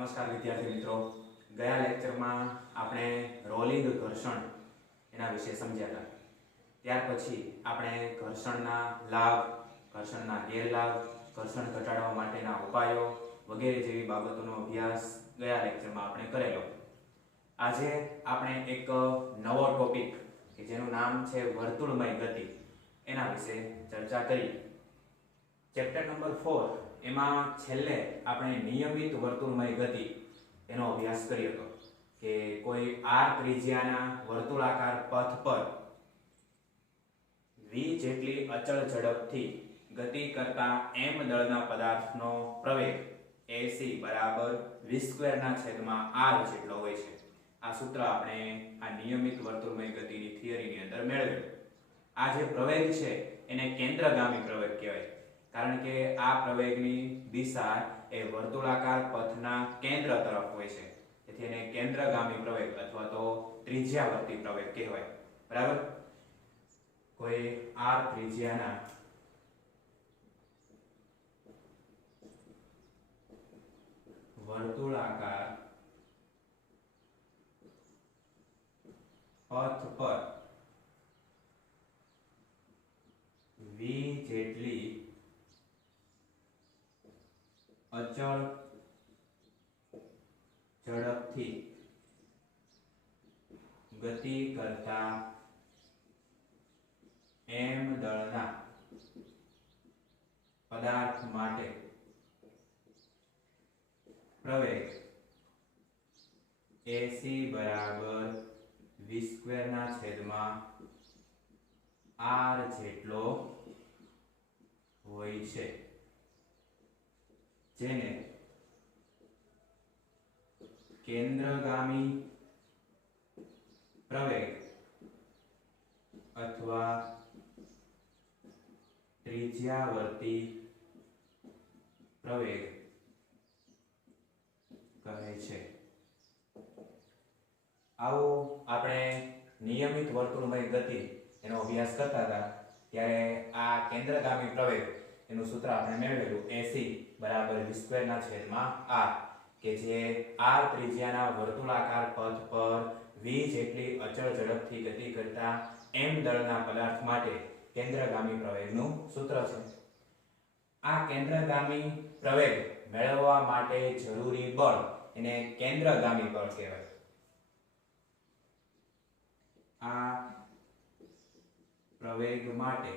નમસ્કાર વિદ્યાર્થી મિત્રો, ગયા લેક્ચરમાં આપણે રોલિંગ ઘર્ષણ એના વિશે સમજ્યા હતા. ત્યાર પછી આપણે ઘર્ષણના લાભ, ઘર્ષણના ગેરલાભ, ઘર્ષણ ઘટાડવા માટેના ઉપાયો વગેરે જેવી બાબતોનો અભ્યાસ ગયા લેક્ચરમાં આપણે કરેલો. આજે આપણે એક નવો ટોપિક કે જેનું નામ છે વર્તુળમય ગતિ એના વિશે ચર્ચા કરી. ચેપ્ટર નંબર 4 એમાં છેલ્લે આપણે નિયમિત વર્તુળમય ગતિ એનો અભ્યાસ કર્યો હતો કે કોઈ r ત્રિજ્યાના વર્તુળાકાર પથ પર v જેટલી અચળ ઝડપથી ગતિ કરતા m દળના પદાર્થનો પ્રવેગ ac બરાબર v² ના છેદમાં r જેટલો હોય છે. આ સૂત્ર આપણે આ નિયમિત વર્તુળમય ગતિની થિયરીની અંદર મેળવ્યું. આ જે પ્રવેગ છે એને કેન્દ્રગામી પ્રવેગ કહેવાય, કારણ કે આ પ્રવેગની દિશા એ વર્તુળાકાર પથના કેન્દ્ર તરફ હોય છે, તેથી એને કેન્દ્રગામી પ્રવેગ અથવા તો ત્રિજ્યાવર્તી પ્રવેગ કહેવાય. બરાબર. કોઈ r ત્રિજ્યાના વર્તુળાકાર પથ પર v જેટલી અચળ ઝડપથી ગતિ કરતા m દળના પદાર્થ માટે પ્રવેગ ac બરાબર v² ના છેદમાં r જેટલો હોય છે, જેને કેન્દ્રગામી પ્રવેગ અથવા ત્રિજ્યાવર્તી પ્રવેગ કહે છે. આવો આપણે નિયમિત વર્તુળમય ગતિ એનો અભ્યાસ કરતા હતા ત્યારે આ કેન્દ્રગામી પ્રવેગ એનું સૂત્ર આપણે મેળવેલું AC બરાબર v² ના છેદમાં r, કે જે r ત્રિજ્યાના વર્તુળાકાર પથ પર v જેટલી અચળ ઝડપથી ગતિ કરતા m દળના પદાર્થ માટે કેન્દ્રગામી પ્રવેગનું સૂત્ર છે. આ કેન્દ્રગામી પ્રવેગ મેળવવા માટે જરૂરી બળ એને કેન્દ્રગામી બળ કહેવાય. આ પ્રવેગ માટે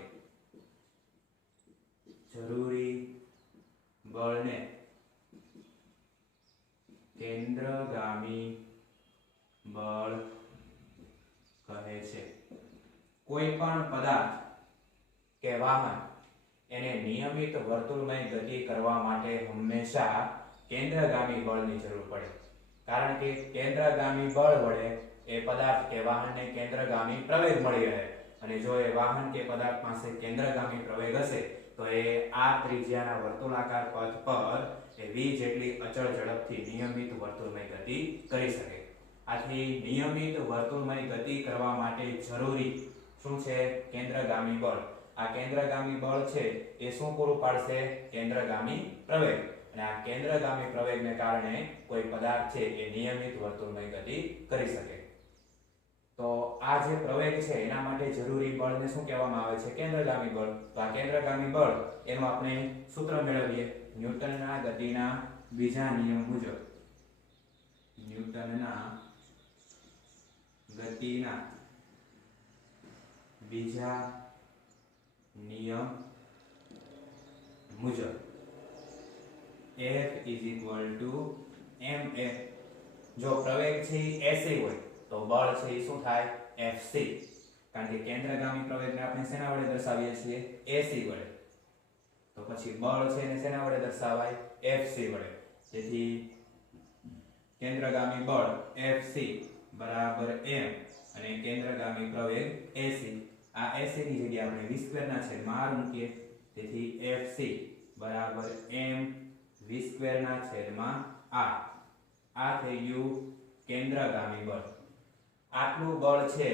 જરૂરી બળને કેન્દ્રગામી બળ કહે છે. કોઈ પણ પદાર્થ કે વાહન એને નિયમિત વર્તુળમય ગતિ કરવા માટે હંમેશા કેન્દ્રગામી બળની જરૂર પડે, કારણ કે કેન્દ્રગામી બળ વડે એ પદાર્થ કે વાહનને કેન્દ્રગામી પ્રવેગ મળી રહે, અને જો એ વાહન કે પદાર્થ પાસે કેન્દ્રગામી પ્રવેગ હશે તો એ r ત્રિજ્યાના વર્તુળાકાર પથ પર એ v જેટલી અચળ ઝડપથી નિયમિત વર્તુળમય ગતિ કરી શકે. આથી નિયમિત વર્તુળમય ગતિ કરવા માટે જરૂરી શું છે? કેન્દ્રગામી બળ. આ કેન્દ્રગામી બળ છે એ શું પૂરું પાડશે? કેન્દ્રગામી પ્રવેગ. અને આ કેન્દ્રગામી પ્રવેગને કારણે કોઈ પદાર્થ છે એ નિયમિત વર્તુળમય ગતિ કરી શકે. તો આ જે પ્રવેગ છે એના માટે જરૂરી બળને શું કહેવામાં આવે છે? કેન્દ્રગામી બળ. તો આ કેન્દ્રગામી બળ એનું આપણે સૂત્ર મેળવીએ ન્યૂટનના ગતિના બીજા નિયમ મુજબ. ન્યૂટનના ગતિના બીજા નિયમ મુજબ F ma. જો પ્રવેગ છે એ ac હોય તો બળ છે એ શું થાય? Fc. કારણ કે કેન્દ્રગામી પ્રવેગને આપણે શેના વડે દર્શાવીએ છીએ? ac વડે. તો પછી બળ છે એને શેના વડે દર્શાવાય? Fc વડે. તેથી કેન્દ્રગામી બળ Fc બરાબર m અને કેન્દ્રગામી પ્રવેગ ac. આ ac ની જગ્યાએ આપણે v² ના છેદમાં r મૂકીએ, તેથી Fc બરાબર m v² ના છેદમાં r. આ થઈ ગયું કેન્દ્રગામી બળ. આટલું બળ છે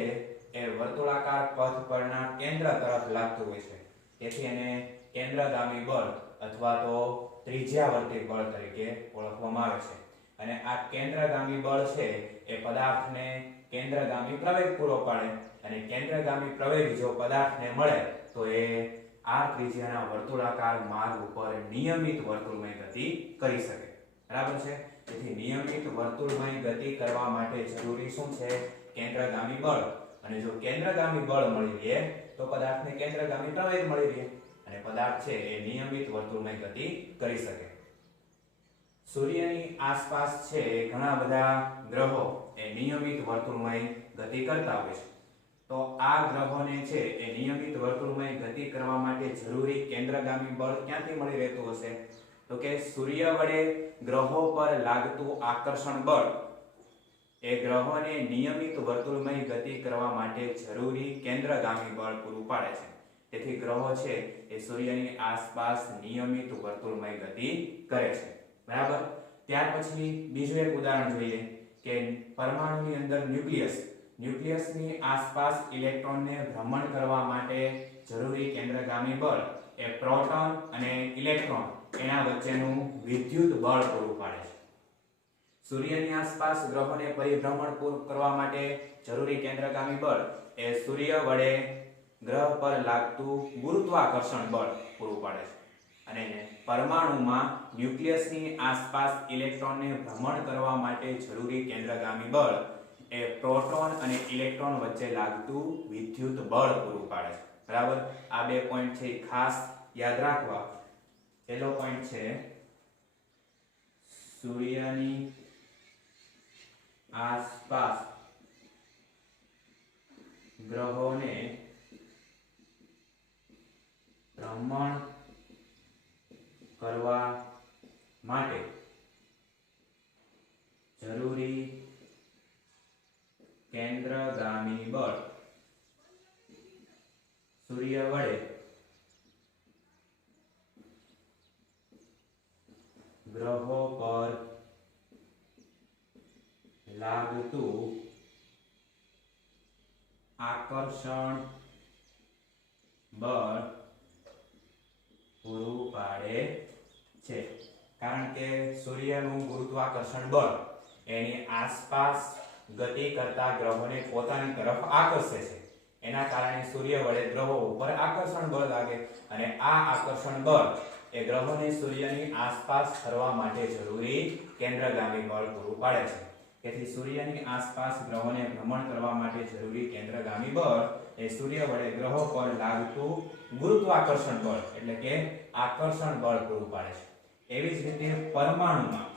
એ વર્તુળાકાર પથ પરના કેન્દ્ર તરફ લાગતું હોય છે, તેથી એને કેન્દ્રગામી બળ અથવા તો ત્રિજ્યાવર્તી બળ તરીકે ઓળખવામાં આવે છે. અને આ કેન્દ્રગામી બળ છે એ પદાર્થને કેન્દ્રગામી પ્રવેગ પૂરો પાડે અને કેન્દ્રગામી પ્રવેગ જો પદાર્થને મળે તો એ r ત્રિજ્યાના વર્તુળાકાર માર્ગ ઉપર નિયમિત વર્તુળમય ગતિ કરી શકે. બરાબર છે. તેથી નિયમિત વર્તુળમય ગતિ કરવા માટે જરૂરી શું છે? કેન્દ્રગામી બળ. અને જો કેન્દ્રગામી બળ મળી રહે તો પદાર્થને કેન્દ્રગામી પ્રવેગ મળી રહે અને પદાર્થ છે એ નિયમિત વર્તુળમય ગતિ કરી શકે. સૂર્યની આસપાસ છે ઘણા બધા ગ્રહો એ નિયમિત વર્તુળમય ગતિ કરતા હોય છે. તો આ ગ્રહોને છે એ નિયમિત વર્તુળમય ગતિ કરવા માટે જરૂરી કેન્દ્રગામી બળ ક્યાંથી મળી રહેતું હશે? તો કે સૂર્ય વડે ગ્રહો પર લાગતું આકર્ષણ બળ એ ગ્રહોને નિયમિત વર્તુળમય ગતિ કરવા માટે જરૂરી કેન્દ્રગામી બળ પૂરું પાડે છે. તેથી ગ્રહો છે એ સૂર્યની આસપાસ નિયમિત વર્તુળમય ગતિ કરે છે. બરાબર. ત્યાર પછી બીજું એક ઉદાહરણ જોઈએ કે પરમાણુની અંદર ન્યુક્લિયસની આસપાસ ઇલેક્ટ્રોનને ભ્રમણ કરવા માટે જરૂરી કેન્દ્રગામી બળ એ પ્રોટોન અને ઇલેક્ટ્રોન એના વચ્ચેનું વિદ્યુત બળ પૂરું પાડે છે. સૂર્યની આસપાસ ગ્રહોને પરિભ્રમણ કરવા માટે જરૂરી કેન્દ્રગામી બળ એ સૂર્ય વડે ગ્રહ પર લાગતું ગુરુત્વાકર્ષણ બળ પૂરું પાડે છે. અને પરમાણુમાં ન્યુક્લિયસની આસપાસ ઇલેક્ટ્રોનને ભ્રમણ કરવા માટે જરૂરી કેન્દ્રગામી બળ એ પ્રોટોન અને ઇલેક્ટ્રોન વચ્ચે લાગતું વિદ્યુત બળ પૂરું પાડે છે. બરાબર. આ બે પોઈન્ટ છે ખાસ યાદ રાખવા. પહેલો પોઈન્ટ છે સૂર્યની આસપાસ ગ્રહોને ભ્રમણ કરવા માટે જરૂરી કેન્દ્રગામી બળ સૂર્ય વડે ગ્રહો પર લાગતું આકર્ષણ બળ પૂરું પાડે છે. કારણ કે સૂર્યનું ગુરુત્વાકર્ષણ બળ એની આસપાસ ગતિ કરતા ગ્રહોને પોતાની તરફ આકર્ષે છે. એના કારણે સૂર્ય વડે ગ્રહો ઉપર આકર્ષણ બળ લાગે અને આ આકર્ષણ બળ એ ગ્રહોને સૂર્યની આસપાસ ફરવા માટે જરૂરી કેન્દ્રગામી બળ પૂરું પાડે છે. તેથી સૂર્યની આસપાસ ગ્રહોને ભ્રમણ કરવા માટે જરૂરી કેન્દ્રગામી બળ એ સૂર્ય વડે ગ્રહો પર લાગતું ગુરુત્વાકર્ષણ બળ એટલે કે આકર્ષણ બળ પૂરું પાડે છે. એવી જ રીતે પરમાણુમાં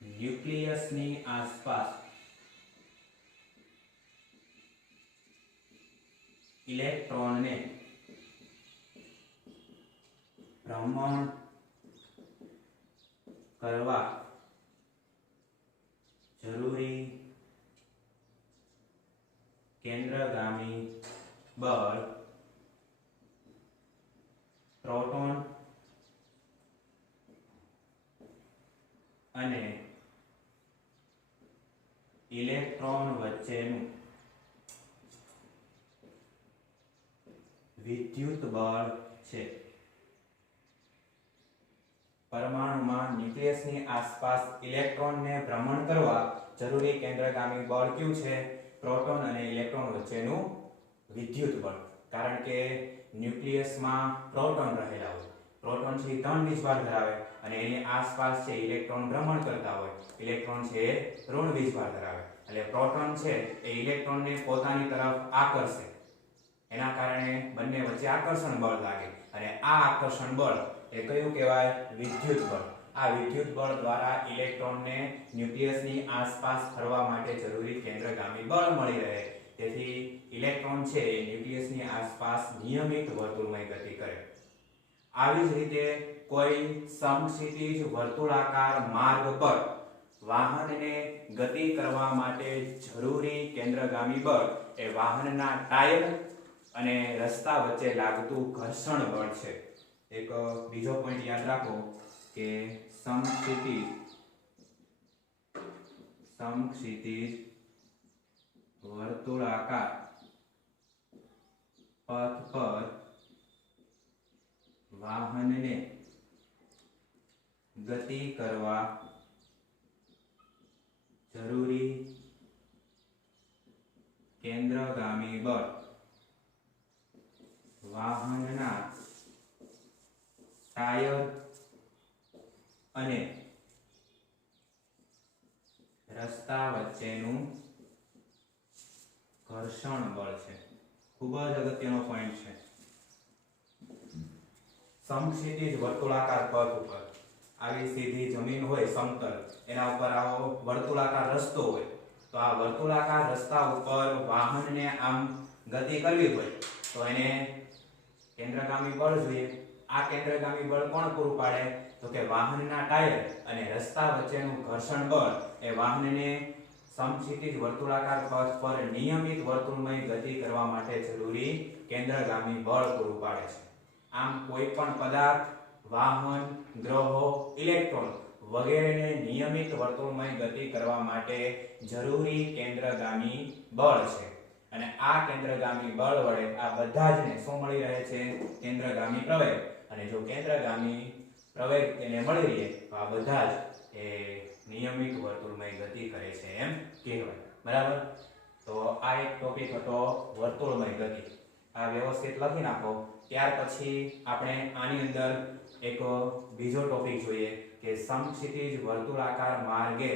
ન્યુક્લિયસની આસપાસ ઇલેક્ટ્રોનને ભ્રમણ કરવા જરૂરી કેન્દ્રગામી બળ પ્રોટોન અને ઇલેક્ટ્રોન વચ્ચેનું વિદ્યુત બળ છે. પરમાણુમાં ન્યુક્લિયસની આસપાસ ઇલેક્ટ્રોનને ભ્રમણ કરવા જરૂરી કેન્દ્રગામી બળ કયું છે? પ્રોટોન અને ઇલેક્ટ્રોન વચ્ચેનું વિદ્યુત બળ. કારણ કે ન્યુક્લિયસમાં પ્રોટોન રહેલા હોય. પ્રોટોન છે ધન વીજભાર ધરાવે અને એની આસપાસ છે ઇલેક્ટ્રોન ભ્રમણ કરતા હોય. ઇલેક્ટ્રોન છે ઋણ વીજભાર ધરાવે. એટલે પ્રોટોન છે એ ઇલેક્ટ્રોનને પોતાની તરફ આકર્ષે. એના કારણે બંને વચ્ચે આકર્ષણ બળ લાગે અને આ આકર્ષણ બળ એ કયું કહેવાય? વિદ્યુત બળ. આ વિદ્યુત બળ દ્વારા ઇલેક્ટ્રોનને ન્યુક્લિયસની આસપાસ ફરવા માટે જરૂરી કેન્દ્રગામી બળ મળી રહે. તેથી ઇલેક્ટ્રોન છે એ ન્યુક્લિયસની આસપાસ નિયમિત વર્તુળમય ગતિ કરે. આવી જ રીતે કોઈ સમક્ષિતિજ વર્તુળાકાર માર્ગ પર વાહનને ગતિ કરવા માટે જરૂરી કેન્દ્રગામી બળ એ વાહનના ટાયર અને રસ્તા વચ્ચે લાગતું ઘર્ષણ બળ છે. એક બીજો પોઈન્ટ યાદ રાખો કે સમક્ષિતિજ વર્તુળાકાર પથ પર વાહનને ગતિ કરવા જરૂરી કેન્દ્રગામી બળ વાહનના ટાયર અને રસ્તા વચ્ચેનું ઘર્ષણ બળ છે. ખૂબ જ અગત્યનો પોઈન્ટ છે. સમક્ષિતિજ વર્તુળાકાર પથ ઉપર આવી સીધી જમીન હોય સમતલ, એના ઉપર આવો વર્તુળાકાર રસ્તો હોય, તો આ વર્તુળાકાર રસ્તા ઉપર વાહનને આમ ગતિ કરવી હોય તો એને કેન્દ્રગામી બળ જોઈએ. આ કેન્દ્રગામી બળ કોણ પૂરું પાડે? તો કે વાહનના ટાયર અને રસ્તા વચ્ચેનું ઘર્ષણ બળ એ વાહનને સમક્ષિતિજ વર્તુળાકાર પથ પર નિયમિત વર્તુળમય ગતિ કરવા માટે જરૂરી કેન્દ્રગામી બળ પૂરું પાડે છે. આમ કોઈ પણ પદાર્થ, વાહન, ગ્રહો, ઇલેક્ટ્રોન વગેરેને નિયમિત વર્તુળમય ગતિ કરવા માટે જરૂરી કેન્દ્રગામી બળ છે. અને આ કેન્દ્રગામી બળ વડે આ બધા જને શું મળી રહે છે? કેન્દ્રગામી પ્રવેગ. અને જો કેન્દ્રગામી પ્રવેગ એને મળી રહે તો આ બધા જ એ નિયમિત વર્તુળમય ગતિ કરે છે એમ કહેવાય. બરાબર? તો આ એક ટોપિક હતો વર્તુળમય ગતિ. આ વ્યવસ્થિત લખી નાખો. ત્યાર પછી આપણે આની અંદર એક બીજો ટોપિક જોઈએ કે સમક્ષિતિજ વર્તુળાકાર માર્ગે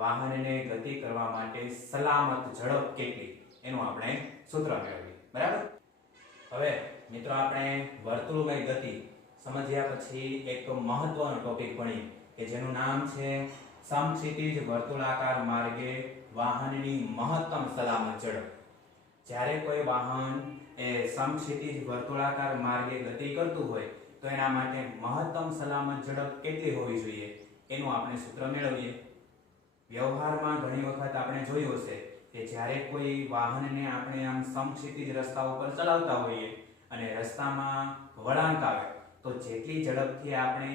વાહનને ગતિ કરવા માટે સલામત ઝડપ કેટલી, એનું આપણે સૂત્ર મેળવીએ. બરાબર? હવે મિત્રો આપણે વર્તુળમય ગતિ સમજ્યા પછી એક મહત્વનો ટોપિક ભણીએ કે જેનું નામ છે સમક્ષિતિજ વર્તુળાકાર માર્ગે વાહનની મહત્તમ સલામત ઝડપ. જ્યારે કોઈ વાહન એ સમક્ષિતિજ વર્તુળાકાર માર્ગે ગતિ કરતું હોય તો એના માટે મહત્તમ સલામત ઝડપ કેટલી હોવી જોઈએ એનું આપણે સૂત્ર મેળવીએ. વ્યવહારમાં ઘણી વખત આપણે જોયું હશે કે જ્યારે કોઈ વાહનને આપણે આમ સમક્ષિતિજ રસ્તા ઉપર ચલાવતા હોઈએ અને રસ્તામાં વળાંક આવે તો જેટલી ઝડપથી આપણે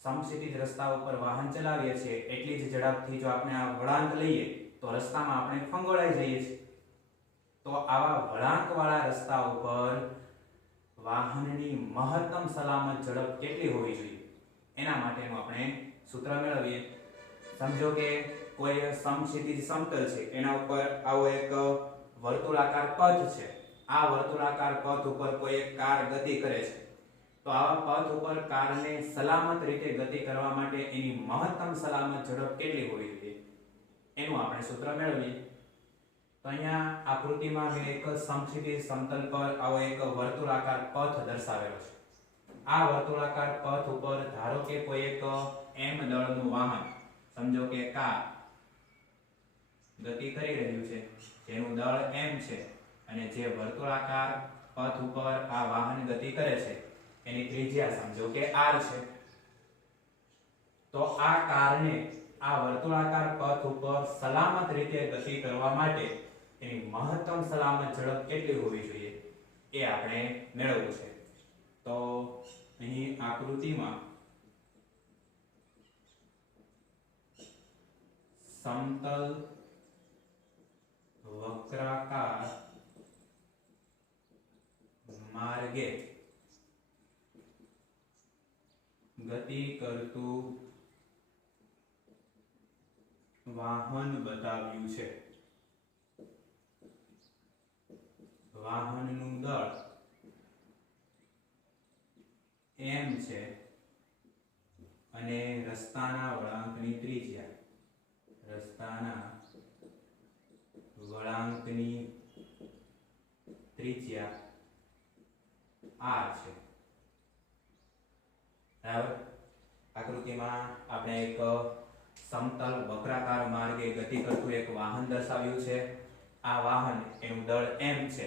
સમક્ષિતિજ રસ્તા ઉપર વાહન ચલાવીએ છીએ એટલી જ ઝડપથી જો આપણે આ વળાંક લઈએ તો રસ્તામાં આપણે ફંગોળાઈ જઈએ છીએ. તો આવા વળાંકવાળા રસ્તા ઉપર વાહનની મહત્તમ સલામત ઝડપ કેટલી હોવી જોઈએ એના માટેનું આપણે સૂત્ર મેળવીએ. સમજો કે કોઈ સમક્ષિતિજ સમતલ છે, એના ઉપર આવો એક વર્તુળાકાર પથ છે. આ વર્તુળાકાર પથ ઉપર કોઈ એક કાર ગતિ કરે છે. તો આવા પથ ઉપર કારને સલામત રીતે ગતિ કરવા માટે એની મહત્તમ સલામત ઝડપ કેટલી હોવી જોઈએ એનું આપણે સૂત્ર મેળવીએ. તો અહીંયા આકૃતિમાં મેં એક સમક્ષિતિજ સમતલ પર આવો એક વર્તુળાકાર પથ દર્શાવેલો છે. આ વર્તુળાકાર પથ ઉપર ધારો કે કોઈ એક m દળનું વાહન, સમજો કે કાર ગતિ કરી રહ્યું છે, જેનું દળ m છે અને જે વર્તુળાકાર પથ ઉપર આ વાહન ગતિ કરે છે એની ત્રિજ્યા સમજો કે r છે. તો આ કારને આ વર્તુળાકાર પથ ઉપર સલામત રીતે ગતિ કરવા માટે એની મહત્તમ સલામત ઝડપ કેટલી હોવી જોઈએ એ આપણે મેળવવું છે. તો અહીં આકૃતિમાં સમતલ વક્રાકાર માર્ગે ગતિ કરતું વાહન બતાવ્યું છે. વાહનનું દળ m છે અને રસ્તાના વળાંકની ત્રિજ્યા r છે. બરાબર? આકૃતિમાં આપણે એક સમતલ વક્રાકાર માર્ગે ગતિ કરતું એક વાહન દર્શાવ્યું છે. આ વાહન એનું દળ m છે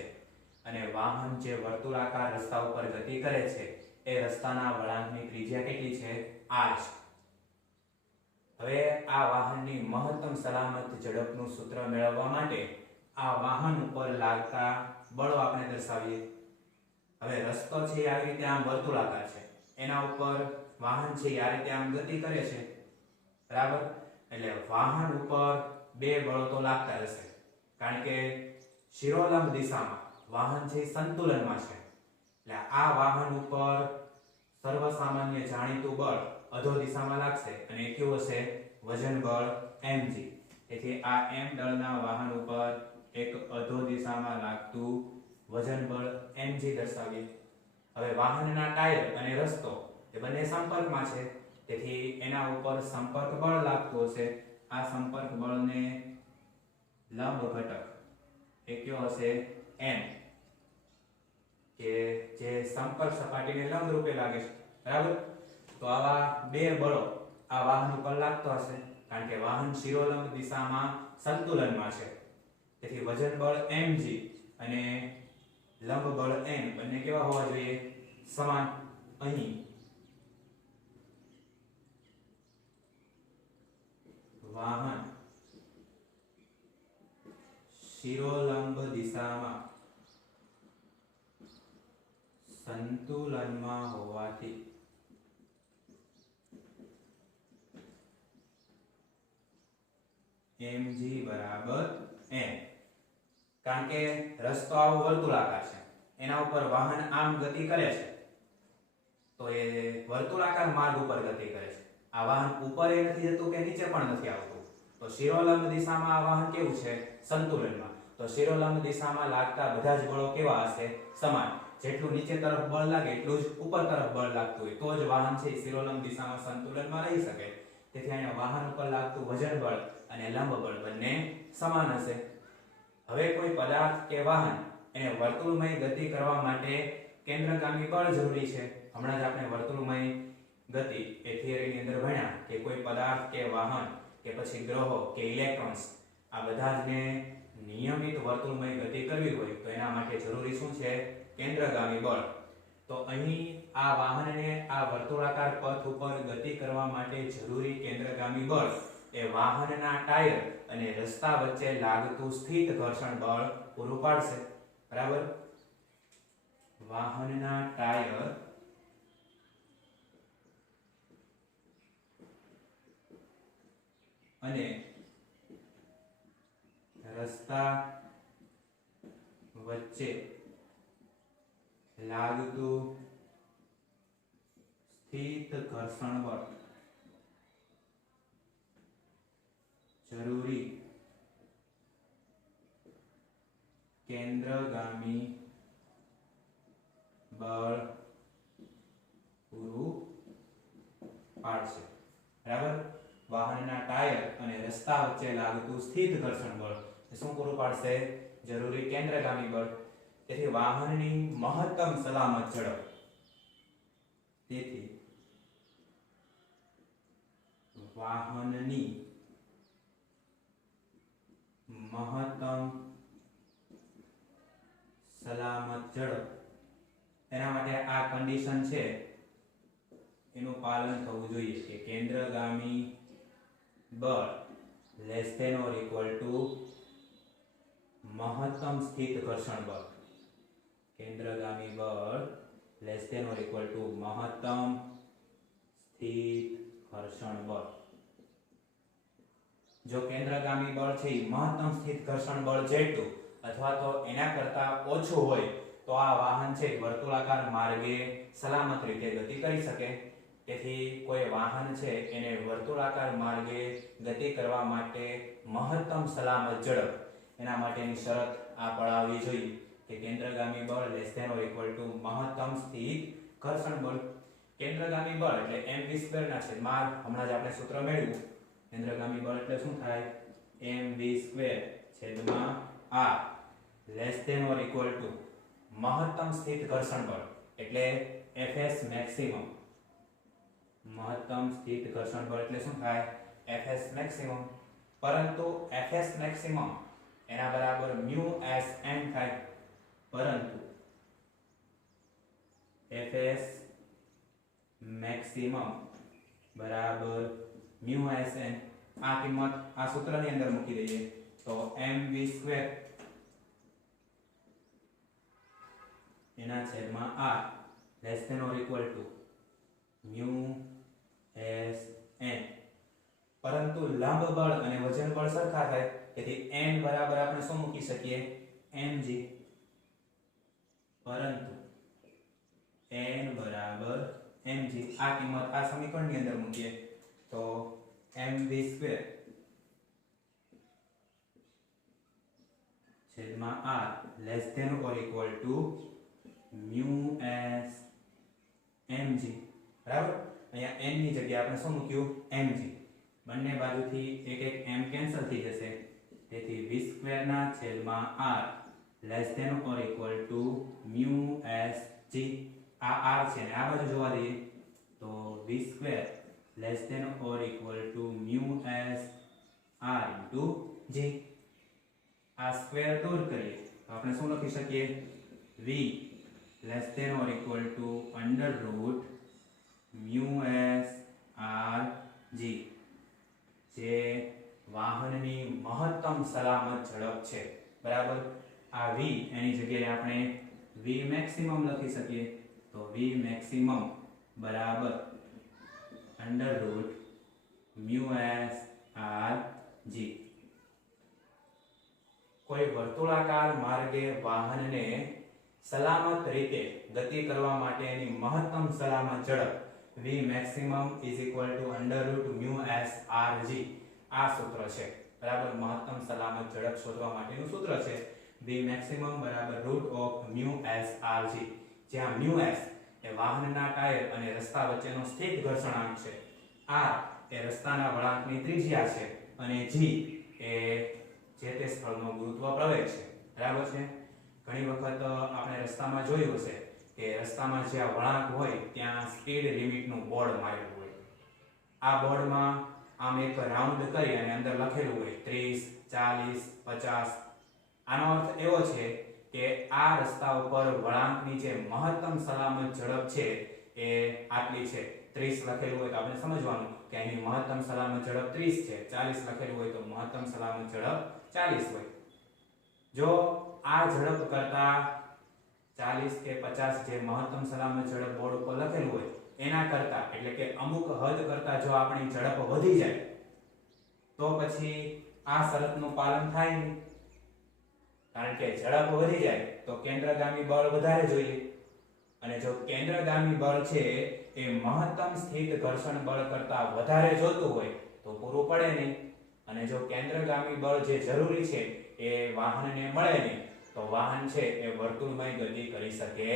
અને વાહન જે વર્તુળાકાર રસ્તા ઉપર ગતિ કરે છે એ રસ્તાના વળાંકની ત્રિજ્યા કેટલી છે? r છે. હવે આ વાહનની મહત્તમ સલામત ઝડપનું સૂત્ર મેળવવા માટે આ વાહન ઉપર લાગતા બળો આપણે દર્શાવીએ. હવે રસ્તો છે આવી રીતે આમ વર્તુળાકાર છે, એના ઉપર વાહન છે આ રીતે આમ ગતિ કરે છે. બરાબર? એટલે વાહન ઉપર બે બળો તો લાગતા રહેશે, કારણ કે શિરોલંબ દિશામાં વાહન છે સંતુલનમાં છે. એટલે આ વાહન ઉપર સર્વસામાન્ય જાણીતું બળ અધો દિશામાં લાગશે અને એ કેવું હશે વજન બળ mg તેથી આ m દળના વાહન ઉપર એક અધો દિશામાં લાગતું વજન બળ mg દર્શાવીએ હવે વાહનના ટાયર અને રસ્તો એ બંને સંપર્કમાં છે તેથી એના ઉપર સંપર્ક બળ લાગતું હશે આ સંપર્ક બળને લંબ ઘટક એ કયો હશે m કે જે સંપર્ક સપાટીને લંબ રૂપે લાગે છે બરાબર તો આવા બે બળો આ વાહન ઉપર લાગતો હશે કારણ કે વાહન શિરોલંબ દિશામાં સંતુલનમાં છે તેથી વજન બળ mg અને લંબ બળ n બંને કેવા હોવા જોઈએ સમાન અહીં વાહન શિરોલંબ દિશામાં સંતુલનમાં હોવાથી mg બરાબર n કારણ કે રસ્તો આવો વર્તુળાકાર છે એના ઉપર વાહન આમ ગતિ કરે છે તો એ વર્તુળાકાર માર્ગ ઉપર ગતિ કરે છે આ વાહન ઉપર એ નથી જતું કે નીચે પણ નથી આવતું તો શિરોલંબ દિશામાં આ વાહન કેવું છે સંતુલનમાં તો શિરોલંબ દિશામાં લાગતા બધા જ બળો કેવા હશે સમાન જેટલું નીચે તરફ બળ લાગે એટલું જ ઉપર તરફ બળ લાગતું હોય તો જ વાહન છે શિરોલંબ દિશામાં સંતુલનમાં રહી શકે તેથી અહીંયા વાહન ઉપર લાગતું વજન બળ અને લંબ બળ બંને સમાન હશે હવે કોઈ પદાર્થ કે વાહન એને વર્તુળમય ગતિ કરવા માટે કેન્દ્રગામી બળ જરૂરી છે હમણાં જ આપણે વર્તુળમય ગતિ એ થિયરીની અંદર ભણ્યા કે કોઈ પદાર્થ કે વાહન કે પછી ગ્રહો કે ઇલેક્ટ્રોન્સ આ બધા જને નિયમિત વર્તુળમય ગતિ કરવી હોય તો એના માટે જરૂરી શું છે કેન્દ્રગામી બળ તો અહીં આ વાહનને આ વર્તુળાકાર પથ ઉપર ગતિ કરવા માટે જરૂરી કેન્દ્રગામી બળ એ વાહનના ટાયર અને રસ્તા વચ્ચે લાગતું સ્થિત ઘર્ષણ બળ પૂરું પાડશે બરાબર વાહનના ટાયર અને રસ્તા વચ્ચે લાગતું સ્થિત ઘર્ષણ બળ જરૂરી કેન્દ્રગામી બળ પૂરું પાડશે બરાબર વાહનના ટાયર અને રસ્તા વચ્ચે લાગતું સ્થિત ઘર્ષણ બળ શું પૂરું પાડશે જરૂરી કેન્દ્રગામી બળ તેથી વાહનની મહત્તમ સલામત ઝડપ તેથી વાહનની મહત્તમ સલામત ઝડપ એના માટે આ કન્ડિશન છે એનું પાલન થવું જોઈએ કે કેન્દ્રગામી બળ less than or equal to મહત્તમ સ્થિત ઘર્ષણ બળ કેન્દ્રગામી બળ less than or equal to મહત્તમ સ્થિત ઘર્ષણ બળ જો કેન્દ્રગામી બળ છે એ મહત્તમ સ્થિત ઘર્ષણ બળ જેટલું અથવા તો એના કરતા ઓછું હોય તો આ વાહન છે વર્તુળાકાર માર્ગે સલામત રીતે ગતિ કરી શકે તેથી કોઈ વાહન છે એને વર્તુળાકાર માર્ગે ગતિ કરવા માટે મહત્તમ સલામત ઝડપ એના માટેની શરત આ પડાવવી જોઈએ કે કેન્દ્રગામી બળ less than or equal to મહત્તમ સ્થિત ઘર્ષણ બળ કેન્દ્રગામી બળ એટલે mv² ના છેદમાં હમણાં જ આપણે સૂત્ર મેળવ્યું કેન્દ્રગામી બળ એટલે શું થાય mv² છેદમાં r less than or equal to મહત્તમ સ્થિત ઘર્ષણ બળ એટલે fs મેક્સિમમ મહત્તમ સ્થિત ઘર્ષણ બળ એટલે શું થાય fs મેક્સિમમ પરંતુ fs મેક્સિમમ એના બરાબર μsn થાય પરંતુ fs મેક્સિમમ બરાબર μsn આ કિંમત આ સૂત્રની અંદર મૂકી દઈએ તો mv² એના છેદમાં r less than or equal to μsn પરંતુ લંબ બળ અને વજન બળ સરખા થાય તેથી n બરાબર આપણે શું મૂકી શકીએ mg પરંતુ n બરાબર mg આ કિંમત આ સમીકરણની અંદર મૂકીએ તો mv² છેદમાં r less than or equal to mu s mg બરાબર. અહીંયા n ની જગ્યાએ આપણે શું મૂક્યું mg. બંને બાજુથી એક એક m કેન્સલ થઈ જશે તેથી v² ના છેદમાં r less than or equal to mu s g આ r છે અને આ બાજુ જોવા દઈએ તો v² less than or equal to mu s r into g. આ સ્ક્વેર દૂર કરીએ તો આપણે શું લખી શકીએ v less than or equal to under root mu s r g જે વાહનની મહત્તમ સલામત ઝડપ છે બરાબર. આ v એની જગ્યાએ આપણે v મેક્સિમમ લખી શકીએ તો v મેક્સિમમ બરાબર under root mu s r g. કોઈ વર્તુળાકાર માર્ગે વાહનને સલામત રીતે ગતિ કરવા માટેની મહત્તમ સલામત ઝડપ v maximum is equal to under root mu s r g આ સૂત્ર છે બરાબર. મહત્તમ સલામત ઝડપ શોધવા માટેનું સૂત્ર છે v maximum બરાબર root of mu s r g જ્યાં mu s એ વાહનના ટાયર અને રસ્તા વચ્ચેનો સ્થિત ઘર્ષણાંક છે, r એ રસ્તાના વળાંકની ત્રિજ્યા છે અને g એ જે તે સ્થળનો ગુરુત્વ પ્રવેગ છે બરાબર છે. ઘણી વખત આપણે રસ્તામાં જોયું હશે કે રસ્તામાં જ્યાં વળાંક હોય ત્યાં સ્પીડ લિમિટનું બોર્ડ મારેલું હોય. આ બોર્ડમાં આમ એક રાઉન્ડ કરી અને અંદર લખેલું હોય 30, 40, 50. આનો અર્થ એવો છે કે આ રસ્તા ઉપર વળાંકની જે મહત્તમ સલામત ઝડપ છે એ આટલી છે. 30 લખેલું હોય તો આપણે સમજવાનું કે અહીંની મહત્તમ સલામત ઝડપ 30 છે. 40 લખેલું હોય તો મહત્તમ સલામત ઝડપ 40 હોય. જો આ ઝડપ કરતા 40 કે 50 જે મહત્તમ સલામત ઝડપ બોર્ડ ઉપર લખેલું હોય એના કરતા એટલે કે અમુક હદ કરતા જો આપણી ઝડપ વધી જાય તો પછી આ શરતનું પાલન થાય નહીં. કારણ કે ઝડપ વધી જાય તો કેન્દ્રગામી બળ વધારે જોઈએ અને જો કેન્દ્રગામી બળ છે એ મહત્તમ સ્થિત ઘર્ષણ બળ કરતા વધારે જોતું હોય તો પૂરું પડે નહીં. અને જો કેન્દ્રગામી બળ જે જરૂરી છે એ વાહનને મળે નહીં તો વાહન છે એ વર્તુળમય ગતિ કરી શકે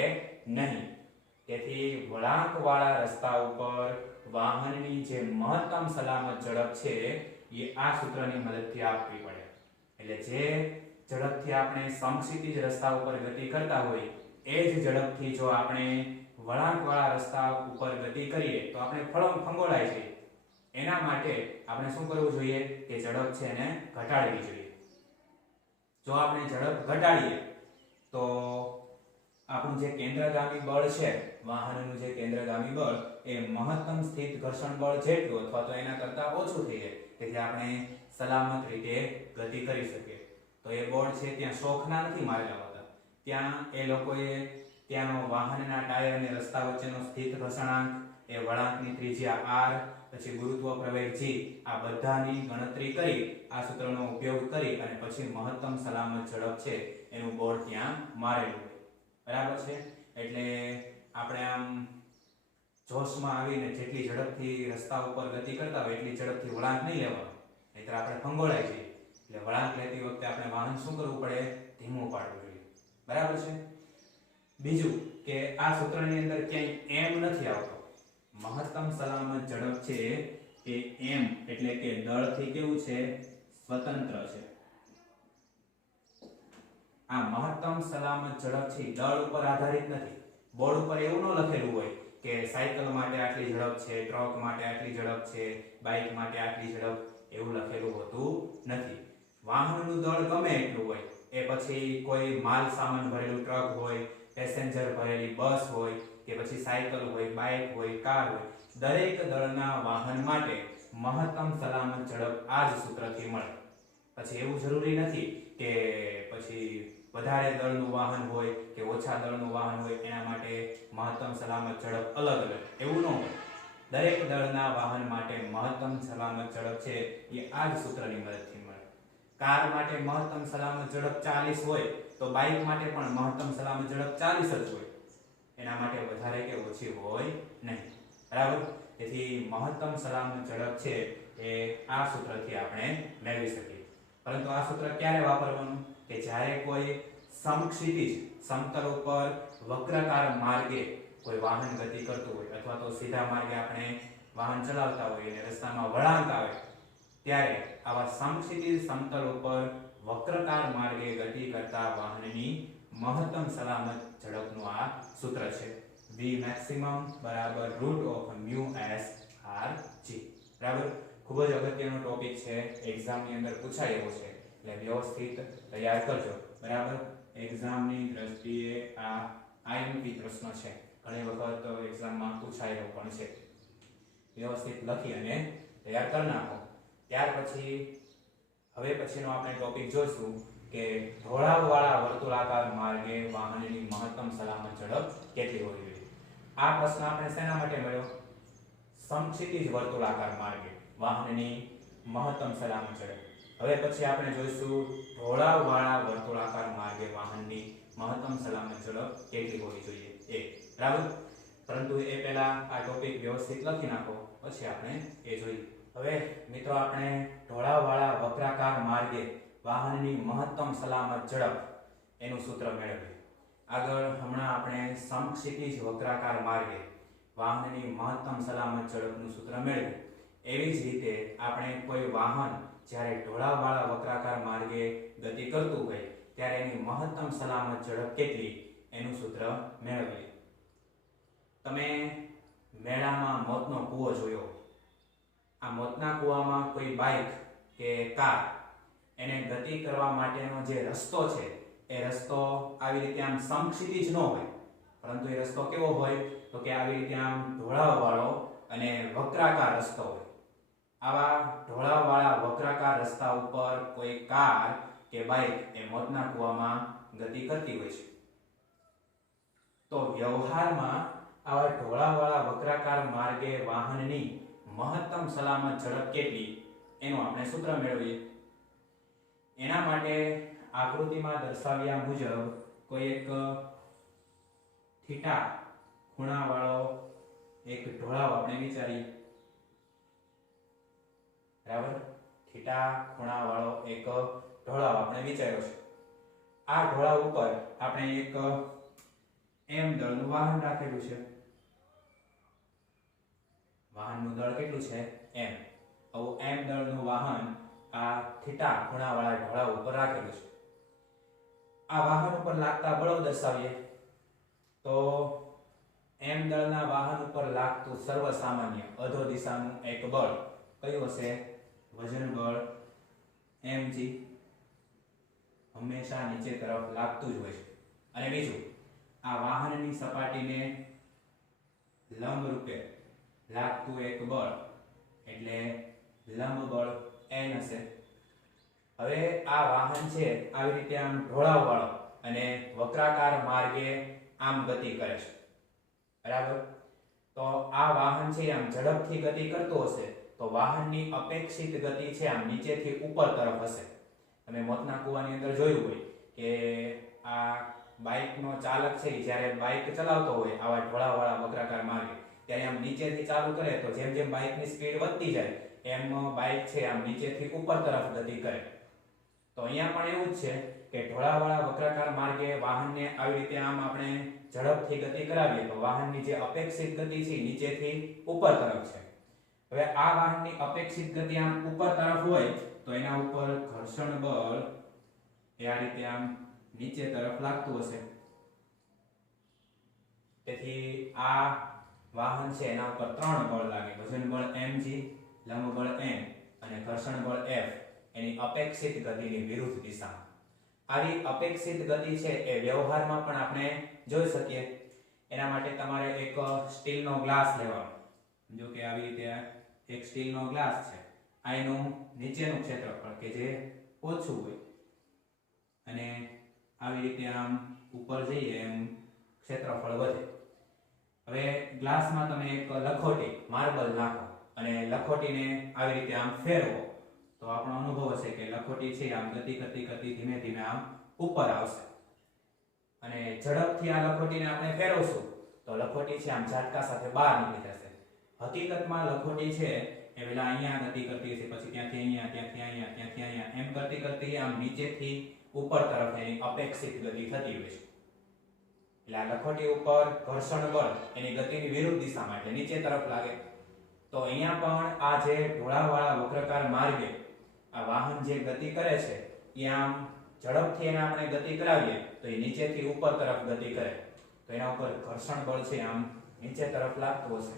નહીં. તેથી વળાંકવાળા રસ્તા ઉપર વાહનની જે મહત્તમ સલામત ઝડપ છે એ આ સૂત્રની મદદથી આપવી પડે. એટલે જે ઝડપથી આપણે સમક્ષિતિજ રસ્તા ઉપર ગતિ કરતા હોય એ જ ઝડપથી જો આપણે વળાંકવાળા રસ્તા ઉપર ગતિ કરીએ તો આપણે ફંગોળાઈ જઈએ. એના માટે આપણે શું કરવું જોઈએ કે ઝડપ છે એને ઘટાડવી જોઈએ. જો આપણે ઝડપ ઘટાડીએ તો આપણું જે કેન્દ્રગામી બળ છે વાહનનું જે કેન્દ્રગામી બળ એ મહત્તમ સ્થિત ઘર્ષણ બળ જેટલું અથવા તો એના કરતા ઓછું થઈ જાય તેથી આપણે સલામત રીતે ગતિ કરી શકીએ. તો એ બોર્ડ છે ત્યાં શોખના નથી મારેલા હોતા. ત્યાં એ લોકોએ ત્યાંનો વાહનના ટાયર અને રસ્તા વચ્ચેનો સ્થિત ઘર્ષણાંક એ વળાંકની ત્રિજ્યા r પછી ગુરુત્વ પ્રવેગ g આ બધાની ગણતરી કરી આ સૂત્રનો ઉપયોગ કરી અને પછી મહત્તમ સલામત ઝડપ છે એનું બોર્ડ ત્યાં મારેલું હોય બરાબર છે. એટલે આપણે આમ જોશમાં આવીને જેટલી ઝડપથી રસ્તા ઉપર ગતિ કરતા હોય એટલી ઝડપથી વળાંક નહીં લેવાનો નહીંતર આપણે ફંગોળાઈ જઈએ. એટલે વળાંક લેતી વખતે આપણે વાહન શું કરવું પડે ધીમું પાડવું જોઈએ બરાબર છે. બીજું કે આ સૂત્રની અંદર ક્યાંય m નથી આવતો. મહત્તમ સલામત ઝડપ છે એ m એટલે કે દળથી કેવું છે સ્વતંત્ર છે. આ મહત્તમ સલામત ઝડપ છે દળ ઉપર આધારિત નથી. બોર્ડ ઉપર એવું ન લખેલું હોય કે સાયકલ માટે આટલી ઝડપ છે, ટ્રક માટે આટલી ઝડપ છે, બાઇક માટે આટલી ઝડપ એવું લખેલું હોતું નથી. વાહનનું દળ ગમે એટલું હોય એ પછી કોઈ માલ સામાન ભરેલું ટ્રક હોય, પેસેન્જર ભરેલી બસ હોય કે પછી સાયકલ હોય, બાઇક હોય, કાર હોય, દરેક દળના વાહન માટે મહત્તમ સલામત ઝડપ આ જ સૂત્રથી મળે. પછી એવું જરૂરી નથી કે પછી વધારે દળનું વાહન હોય કે ઓછા દળનું વાહન હોય એના માટે મહત્તમ સલામત ઝડપ અલગ અલગ એવું ન હોય. દરેક દળના વાહન માટે મહત્તમ સલામત ઝડપ છે એ આ જ સૂત્રની મદદથી મળે. કાર માટે મહત્તમ સલામત ઝડપ 40 હોય તો બાઇક માટે પણ મહત્તમ સલામત ઝડપ 40 જ હોય. એના માટે વધારે કે ઓછી હોય નહીં. બરાબર. તેથી મહત્તમ સલામત ઝડપ છે એ આ સૂત્રથી આપણે મેળવી શકીએ. પરંતુ આ સૂત્ર ક્યારે વાપરવાનું? કે જ્યારે કોઈ સમક્ષિતિજ સમતલ ઉપર વક્રાકાર માર્ગે કોઈ વાહન ગતિ કરતું હોય અથવા તો સીધા માર્ગે આપણે વાહન ચલાવતા હોઈએ અને રસ્તામાં વળાંક આવે ત્યારે આવા સમક્ષિતિજ સમતલ ઉપર વક્રકાર માર્ગે ગતિ કરતા વાહનની મહત્તમ સલામત ઝડપનું આ સૂત્ર છે. v maximum બરાબર √μ/s/g. બરાબર. ખૂબ જ અગત્યનો ટોપિક છે, એક્ઝામની અંદર પૂછાય એવો છે, એટલે વ્યવસ્થિત તૈયાર કરજો. બરાબર. એક્ઝામની દ્રષ્ટિએ આ IMP પ્રશ્ન છે, ઘણી વખત એક્ઝામમાં પૂછાય એવો પણ છે. વ્યવસ્થિત લખી અને તૈયાર કરી નાખો. ત્યાર પછી હવે પછીનો આપણે ટોપિક જોઈશું કે ઢોળાવવાળા વર્તુળાકાર માર્ગે વાહનની મહત્તમ સલામત ઝડપ કેટલી હોવી જોઈએ. આ પ્રશ્ન આપણે શેના માટે મળ્યો? સમક્ષિતિજ વર્તુળાકાર માર્ગે વાહનની મહત્તમ સલામત ઝડપ. હવે પછી આપણે જોઈશું ઢોળાવવાળા વર્તુળાકાર માર્ગે વાહનની મહત્તમ સલામત ઝડપ કેટલી હોવી જોઈએ બરાબર. પરંતુ એ પહેલા આ ટોપિક વ્યવસ્થિત લખી નાખો, પછી આપણે એ જોઈએ. હવે મિત્રો આપણે ઢોળાવવાળા વક્રાકાર માર્ગે વાહનની મહત્તમ સલામત ઝડપ એનું સૂત્ર મેળવીએ. આગળ હમણાં આપણે સમક્ષિતિજ વક્રાકાર માર્ગે વાહનની મહત્તમ સલામત ઝડપનું સૂત્ર મેળવ્યું. એવી જ રીતે આપણે કોઈ વાહન જ્યારે ઢોળાવવાળા વક્રાકાર માર્ગે ગતિ કરતું હોય ત્યારે એની મહત્તમ સલામત ઝડપ કેટલી એનું સૂત્ર મેળવીએ. તમે મેળામાં મોતનો કૂવો જોયો. આ મોતના કૂવામાં કોઈ બાઇક કે કાર એને ગતિ કરવા માટેનો જે રસ્તો છે એ રસ્તો આવી રીતે આમ સમક્ષિતિજ ન હોય, પરંતુ એ રસ્તો કેવો હોય તો કે આવી રીતે આમ ઢોળાવવાળો અને વક્રાકાર રસ્તો હોય. આવા ઢોળાવવાળા વક્રાકાર રસ્તા ઉપર કોઈ કાર કે બાઇક એ મોતના કૂવામાં ગતિ કરતી હોય છે. તો વ્યવહારમાં આવા ઢોળાવવાળા વક્રાકાર માર્ગે વાહનની મહત્તમ સલામત ઝડપ કેટલી એનું આપણે સૂત્ર મેળવીએ. એના માટે આકૃતિમાં દર્શાવ્યા મુજબ કોઈ એક થીટા ખૂણાવાળો એક ઢોળાવ આપણે વિચારીએ. બરાબર. થીટા ખૂણાવાળો એક ઢોળાવ આપણે વિચાર્યો છે. આ ઢોળાવ ઉપર આપણે એક m દળનું વાહન રાખેલું છે. વાહનનું દળ કેટલું છે? m. આવું m દળનું વાહન આ થીટા ખૂણાવાળા ઢોળાવ ઉપર રાખેલું છે. આ વાહન ઉપર લાગતા બળો દર્શાવીએ તો m દળના વાહન ઉપર લાગતું સર્વસામાન્ય અધો દિશાનું એક બળ કયું હશે? વજન બળ mg. હંમેશા નીચે તરફ લાગતું જ હોય છે. અને બીજું, આ વાહનની સપાટીને લંબ રૂપે લાગતું એક બળ એટલે લંબ બળ n હશે. હવે આ વાહન છે આવી રીતે આમ ઢોળાવવાળો અને વક્રાકાર માર્ગે આમ ગતિ કરે છે. બરાબર. તો આ વાહન છે આમ ઝડપથી ગતિ કરતું હશે તો વાહનની અપેક્ષિત ગતિ છે આમ નીચેથી ઉપર તરફ હશે. તમે મોતના કૂવાની અંદર જોયું હોય કે આ બાઇકનો ચાલક છે જ્યારે બાઇક ચલાવતો હોય આવા ઢોળાવવાળા વક્રાકાર માર્ગે ત્યારે આમ નીચેથી ચાલુ કરે તો જેમ જેમ બાઇકની સ્પીડ વધતી જાય એમ બાઇક છે આમ નીચેથી ઉપર તરફ ગતિ કરે. તો અહીંયા પણ એવું જ છે કે ઢોળાવવાળા વક્રાકાર માર્ગે વાહનને આવી રીતે આમ આપણે ઝડપથી ગતિ કરાવીએ તો વાહનની જે અપેક્ષિત ગતિ છે નીચેથી ઉપર તરફ છે. હવે આ વાહનની અપેક્ષિત ગતિ આમ ઉપર તરફ હોય તો એના ઉપર ઘર્ષણ બળ એ આ રીતે આમ નીચે તરફ લાગતું હશે. તેથી આ વાહન છે એના ઉપર ત્રણ બળ લાગે. વજન બળ mg, લંબ બળ n અને ઘર્ષણ બળ f એની અપેક્ષિત ગતિની વિરુદ્ધ દિશામાં. આવી અપેક્ષિત ગતિ છે એ વ્યવહારમાં પણ આપણે જોઈ શકીએ. એના માટે તમારે એક સ્ટીલનો ગ્લાસ લેવાનો. જો કે આવી રીતે એક સ્ટીલનો ગ્લાસ છે. આ એનું નીચેનું ક્ષેત્રફળ કે જે ઓછું હોય અને આવી રીતે આમ ઉપર જઈએ એમ ક્ષેત્રફળ વધે. હવે ગ્લાસમાં તમે એક લખોટી માર્બલ નાખો અને લખોટીને આવી રીતે આમ ફેરવો તો આપણો અનુભવ હશે કે લખોટી છે આમ ગતિ કરતી કરતી ધીમે ધીમે આમ ઉપર આવશે. અને ઝડપથી આ લખોટીને આપણે ફેરવશું તો લખોટી છે આમ ઝાટકા સાથે બહાર નીકળી જશે. હકીકતમાં લખોટી છે એ પેલા અહીંયા ગતિ કરતી હશે, પછી ત્યાંથી અહીંયા, ત્યાંથી અહીંયા, ત્યાંથી અહીંયા એમ કરતી કરતી આમ નીચેથી ઉપર તરફ એની અપેક્ષિત ગતિ થતી હોય છે. એટલે આ લખોટી ઉપર ઘર્ષણ બળ એની ગતિની વિરુદ્ધ દિશામાં એટલે નીચે તરફ લાગે. તો અહીંયા પણ આ જે ઢોળાવવાળા વક્રાકાર માર્ગે આ વાહન જે ગતિ કરે છે એ આમ ઝડપથી એને આપણે ગતિ કરાવીએ તો એ નીચેથી ઉપર તરફ ગતિ કરે તો એના ઉપર ઘર્ષણ બળ છે આમ નીચે તરફ લાગતું હશે.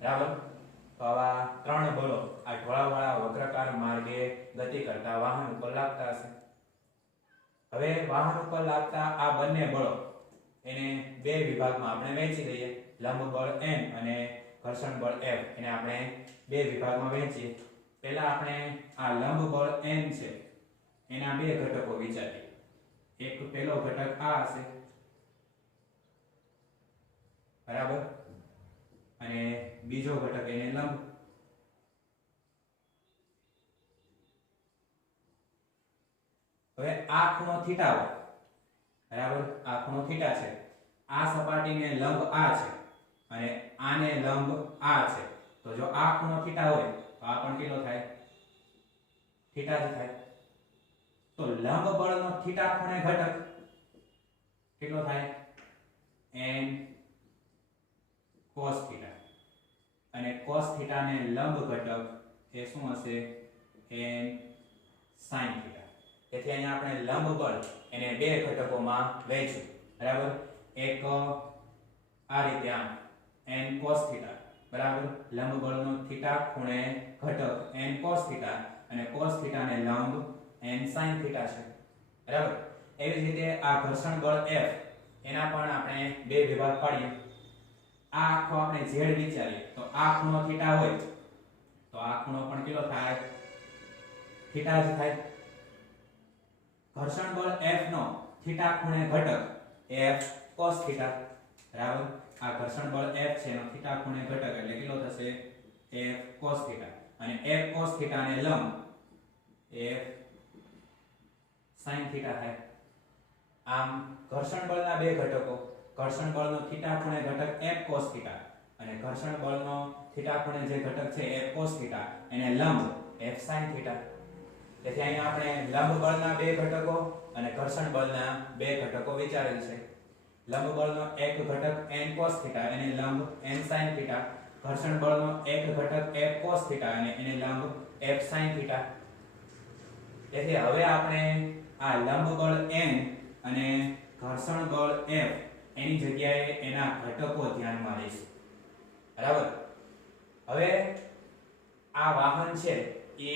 બરાબર. તો આવા ત્રણ બળો આ ઢોળાવવાળા વક્રાકાર માર્ગે ગતિ કરતા વાહન ઉપર લાગતા હશે. હવે વાહન ઉપર લાગતા આ બંને બળો એને બે વિભાગમાં આપણે વહેંચી દઈએ. લંબ બળ m અને ઘર્ષણ બળ F એને આપણે બે વિભાગમાં વહેંચીએ. પહેલા આપણે આ લંબ બળ n છે એના બે ઘટકો વિચારીએ. એક પહેલો ઘટક આ હશે, બરાબર, અને બીજો ઘટક એને લંબ. હવે આ ખૂણો થીટા હોય, બરાબર, આ ખૂણો થીટા છે. આ સપાટીને લંબ આ છે અને આને લંબ આ છે. તો જો આ ખૂણો થીટા હોય તો આ પણ કેટલો થાય? થીટા જ થાય. તો લંબ બળનો થીટા ખૂણે ઘટક કેટલો થાય? n cos theta. અને cos થીટા ને લંબ ઘટક એ શું હશે? n sin theta. તેથી અહીંયા આપણે લંબ બળ એને બે ઘટકોમાં વહેંચ્યું, બરાબર. એક આ રીતે આમ n cos થીટા, બરાબર, લંબ બળનો થીટા ખૂણે ઘટક n cos થીટા અને cos થીટા ને લંબ n sin થીટા છે, બરાબર. એવી જ રીતે આ ઘર્ષણ બળ F એના પણ આપણે બે વિભાગ પાડીએ. આ આખો આપણે z વિચારીએ તો આ ખૂણો થીટા હોય તો આ ખૂણો પણ કેટલો થાય? થીટા જ થાય. ઘર્ષણ બળ F નો થીટા ખૂણે ઘટક F cos થીટા, બરાબર. આ ઘર્ષણ બળ F છે એનો થીટા ખૂણે ઘટક એટલે કેટલો થશે? F cos theta. અને F cos થીટા ને લંબ F sin થીટા થાય. આમ ઘર્ષણ બળના બે ઘટકો, ઘર્ષણ બળનો થીટા ખૂણે ઘટક F cos થીટા અને ઘર્ષણ બળનો થીટા ખૂણે જે ઘટક છે F cos થીટા એને લંબ F sin થીટા. તેથી અહીંયા આપણે લંબ બળના બે ઘટકો અને ઘર્ષણ બળના બે ઘટકો વિચારેલ છે. લંબ બળનો એક ઘટક n cos થીટા એને લંબ n sin થીટા. ઘર્ષણ બળનો એક ઘટક F cos થીટા અને એને લંબ F sin થીટા. તેથી હવે આપણે આ લંબ બળ n અને ઘર્ષણ બળ F એની જગ્યાએ એના ઘટકો ધ્યાનમાં લઈશું, બરાબર. હવે આ વાહન છે એ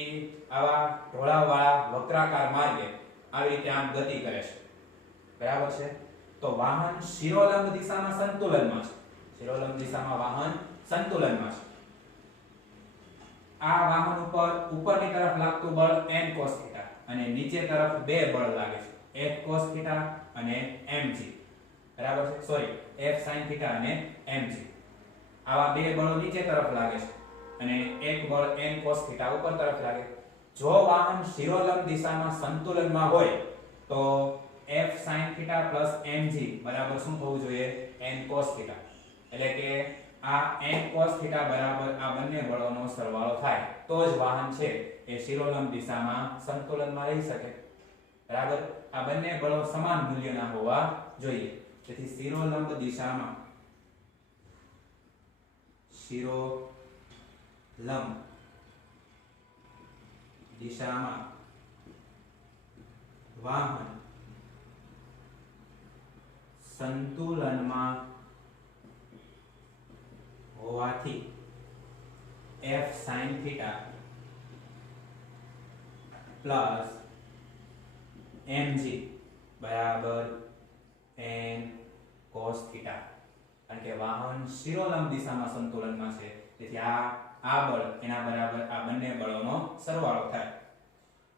આવા ઢોળાવવાળા વક્રાકાર માર્ગે આવી રીતે આમ ગતિ કરે છે, બરાબર છે. તો વાહન શિરોલંબ દિશામાં સંતુલનમાં છે. શિરોલંબ દિશામાં વાહન સંતુલનમાં છે. આ વાહન ઉપર ઉપરની તરફ લાગતું બળ n cos થીટા અને નીચે તરફ બે બળ લાગે છે, F cos થીટા અને mg, બરાબર છે. સોરી, F sin થીટા અને mg. આવા બે બળો નીચે તરફ લાગે છે અને એક બળ n cos થીટા ઉપર તરફ લાગે. જો વાહન શિરોલંબ દિશામાં સંતુલનમાં હોય તો F sin થીટા mg બરાબર શું થવું જોઈએ? n cos theta. એટલે કે આ n cos થીટા બરાબર આ બંને બળોનો સરવાળો થાય તો જ વાહન છે એ શિરોલંબ દિશામાં સંતુલનમાં રહી શકે, બરાબર. આ બંને બળો સમાન મૂલ્યના હોવા જોઈએ. તેથી શિરોલંબ દિશામાં વાહન સંતુલનમાં હોવાથી F sin theta plus mg બરાબર n cos થીટા. કારણ કે વાહન શિરોલંબ દિશામાં સંતુલનમાં છે તેથી આ બળ એના બરાબર આ બંને બળોનો સરવાળો થાય.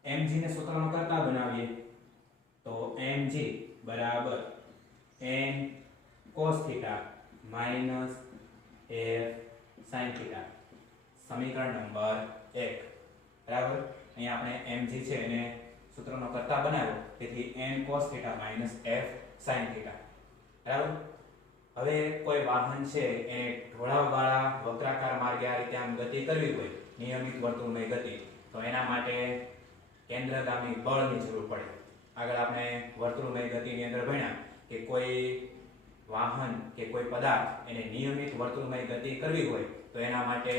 mg ને સૂત્રમાં કરતા બનાવીએ તો mg બરાબર n cos theta minus f sin theta. સમીકરણ નંબર 1, બરાબર. અહીંયા આપણે mg છે એને સૂત્રનો કરતા બનાવ્યો તેથી n cos theta minus f sin theta, બરાબર. હવે કોઈ વાહન છે એને ઢોળાવવાળા વક્રાકાર માર્ગે રીતે આમ ગતિ કરવી હોય નિયમિત વર્તુળમય ગતિ તો એના માટે કેન્દ્રગામી બળની જરૂર પડે. આગળ આપણે વર્તુળમય ગતિની અંદર ભણ્યા કે કોઈ વાહન કે કોઈ પદાર્થ એને નિયમિત વર્તુળમય ગતિ કરવી હોય તો એના માટે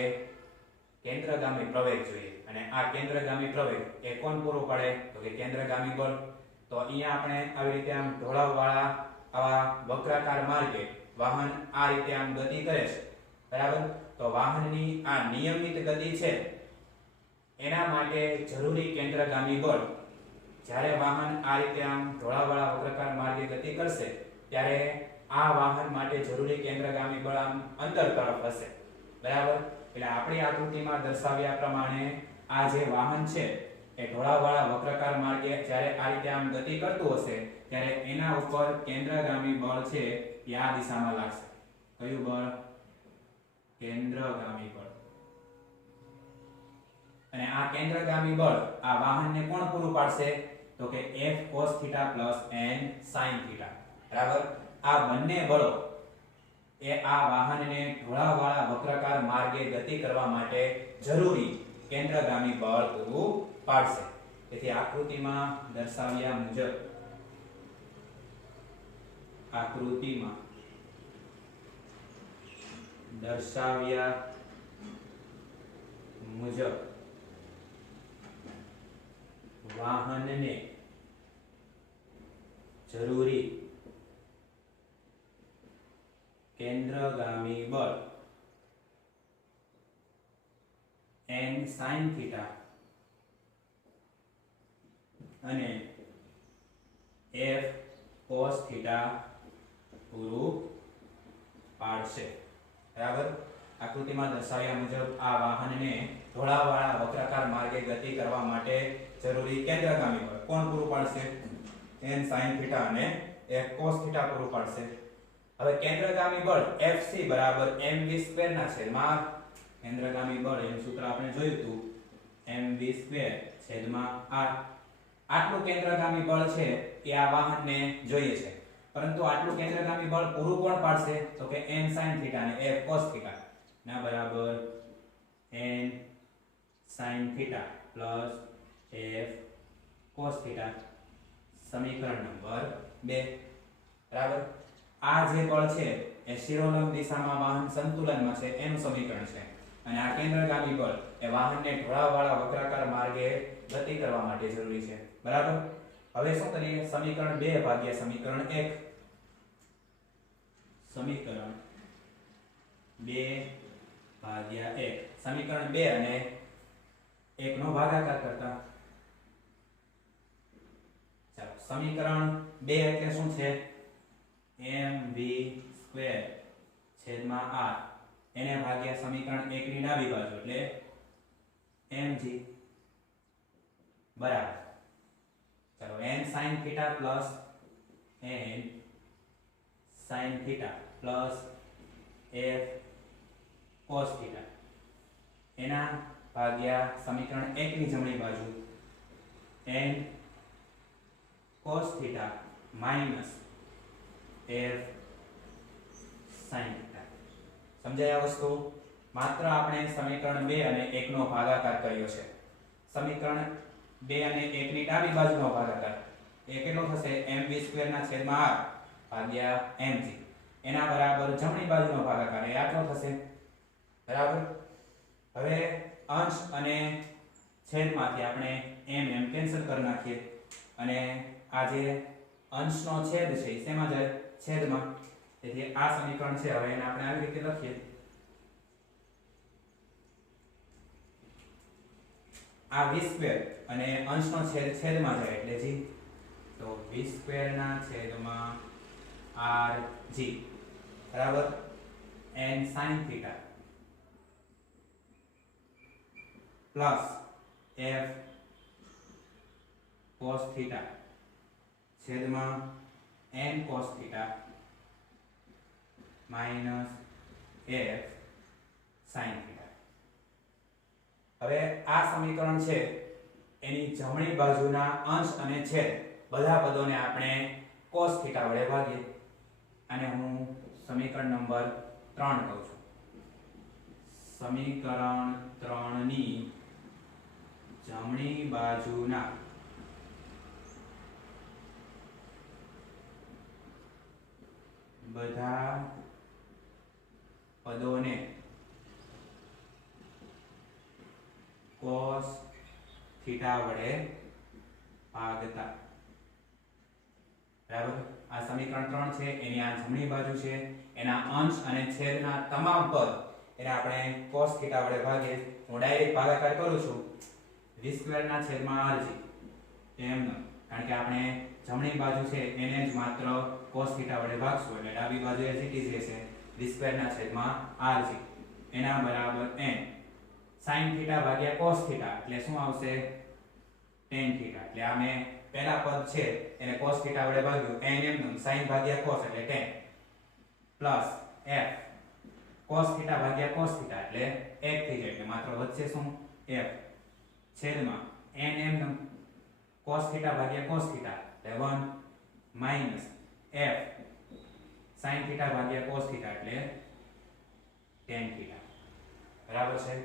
કેન્દ્રગામી પ્રવેગ જોઈએ. અને આ કેન્દ્રગામી પ્રવેગ એ કોણ પૂરો પાડે તો કે કેન્દ્રગામી બળ. તો અહીંયા આપણે આવી રીતે આમ ઢોળાવવાળા આવા વક્રાકાર માર્ગે વાહન આ રીતે આમ ગતિ કરે છે, બરાબર. તો વાહનની આ નિયમિત ગતિ છે એના માટે જરૂરી કેન્દ્રગામી બળ, જ્યારે વાહન આ રીતે આમ ઢોળાવવાળા વક્રાકાર માર્ગે ગતિ કરશે ત્યારે આ વાહન માટે જરૂરી કેન્દ્રગામી બળ આમ અંદર તરફ હશે, બરાબર. એટલે આપણી આકૃતિમાં દર્શાવ્યા પ્રમાણે આ જે વાહન છે એ ઢોળાવવાળા વક્રાકાર માર્ગે જ્યારે આ રીતે આમ ગતિ કરતું હશે ત્યારે એના ઉપર કેન્દ્રગામી બળ છે એ આ દિશામાં લાગશે. કયું બળ? કેન્દ્રગામી બળ. અને આ કેન્દ્રગામી બળ આ વાહનને કોણ પૂરું પાડશે તો કે F cos θ n sin θ, બરાબર. આ બંને બળો એ આ વાહનને ઢોળાવવાળા વક્રાકાર માર્ગે ગતિ કરવા માટે જરૂરી કેન્દ્રગામી બળ પૂરું પાડશે. તેથી આકૃતિમાં દર્શાવ્યા મુજબ વાહનને જરૂરી કેન્દ્રગામી બળ n sin θ અને F cos θ પૂરું પાડશે, બરાબર. આકૃતિમાં દર્શાવ્યા મુજબ આ વાહનને ઢોળાવવાળા વક્રાકાર માર્ગે ગતિ કરવા માટે જરૂરી કેન્દ્રગામી બળ કોણ પૂરું પાડશે? n sin θ અને F cos θ પૂરું પાડશે. હવે કેન્દ્રગામી બળ Fc બરાબર mv² ના છેદમાં કેન્દ્રગામી બળ એનું સૂત્ર આપણે જોયું હતું mv² છેદમાં r. આટલું કેન્દ્રગામી બળ છે એ આ વાહનને જોઈએ છે, પરંતુ આટલું કેન્દ્રગામી બળ પૂરું કોણ પાડશે તો કે n sin θ અને F cos θ ના બરાબર n sin θ plus F cos θ સમીકરણ નંબર 2, બરાબર. આ જે બળ છે એ શિરોલંબ દિશામાં વાહન સંતુલનમાં છે એનું સમીકરણ છે, અને આ કેન્દ્રગામી બળ એ વાહનને ઢોળાવવાળા વક્રાકાર માર્ગે ગતિ કરવા માટે જરૂરી છે, બરાબર. હવે શું કરીએ? સમીકરણ 2 ભાગ્યા સમીકરણ 1. સમીકરણ 2 ભાગ્યા 1. સમીકરણ 2 અને 1 નો ભાગાકાર કરતા ચાલો સમીકરણ 2 એટલે શું છે? mv² છેદમાં r એને ભાગ્યા સમીકરણ 1 ની ડાબી બાજુ એટલે mg બરાબર. ચાલો n sin θ plus n sin θ plus F cos θ એના ભાગ્યા સમીકરણ 1 ની જમણી બાજુ n cos θ minus F sin θ. સમજાય આ વસ્તુ? માત્ર આપણે સમીકરણ 2 અને 1 નો ભાગાકાર કર્યો છે. સમીકરણ 2 અને 1 ની ડાબી બાજુનો ભાગાકાર એ કેટલો થશે? mv² ના છેદમાં r ભાગ્યા mg એના બરાબર જમણી બાજુનો ભાગાકાર એ આટલો થશે, બરાબર. હવે અંશ અને છેદમાંથી આપણે m કેન્સલ કરી નાખીએ અને આ જે અંશનો છેદ છે એ શેમાં જાય? છેદમાં. તેથી આ સમીકરણ છે હવે એને આપણે આવી રીતે લખીએ. આ v² અને અંશનો છેદ છેદમાં જાય એટલે g, તો v² ના છેદમાં rg બરાબર n sin θ plus f cos θ છેદમાં n cos θ minus f sin θ. હવે આ સમીકરણ છે એની જમણી બાજુના અંશ અને છેદ બધા પદોને આપણે cos θ વડે ભાગીએ. અને હું સમીકરણ નંબર 3 કહું છું. સમીકરણ 3 ની જમણી બાજુના બધા પદોને cos થીટા વડે ભાગતા. બરાબર. આ સમીકરણ 3 છે, એની આ જમણી બાજુ છે, એના અંશ અને છેદના તમામ પદ એને આપણે cos થીટા વડે ભાગીએ. હું ડાયરેક્ટ ભાગાકાર કરું છું v² ના છેદમાં rg એમ, કારણ કે આપણે જમણી બાજુ છે એને જ માત્ર cos થીટા વડે ભાગશું એટલે ડાબી બાજુ as it is રહેશે v² ના છેદમાં rg એના બરાબર n sin થીટા ભાગ્યા cos થીટા એટલે શું આવશે tan થીટા. એટલે આ મેં પહેલા પદ છે એને cos થીટા વડે ભાગ્યું n એમ sin ભાગ્યા cos એટલે tan plus f cos theta ભાગ્યા cos થીટા એટલે 1 થઈ જાય એટલે માત્ર વચ્ચે શું f છેદમાં n એમ cos થીટા ભાગ્યા cos થીટા એટલે 1 માઈનસ f sin થીટા ભાગ્યા cos થીટા એટલે tan થીટા. બરાબર છે.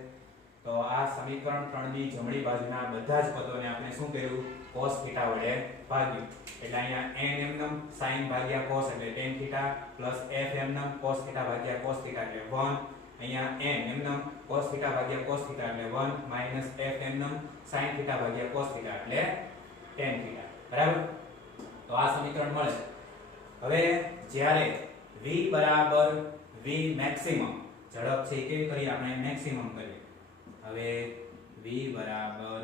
તો આ સમીકરણ 3 ની જમણી બાજુના બધા જ પદોને આપણે શું કર્યું cos થીટા વડે ભાગ્યું. એટલે અહીંયા n એમ sin ભાગ્યા cos એટલે tan થીટા પ્લસ f એમ cos થીટા ભાગ્યા cos થીટા એટલે 1. અહીંયા n એમ cos થીટા ભાગ્યા cos થીટા એટલે 1 માઈનસ f એમ sin થીટા ભાગ્યા cos થીટા એટલે tan થીટા. બરાબર. તો આ સમીકરણ મળે. હવે જ્યારે v બરાબર v મેક્સિમમ ઝડપ છે કેવી કરી આપણે મેક્સિમમ કરીએ. હવે v બરાબર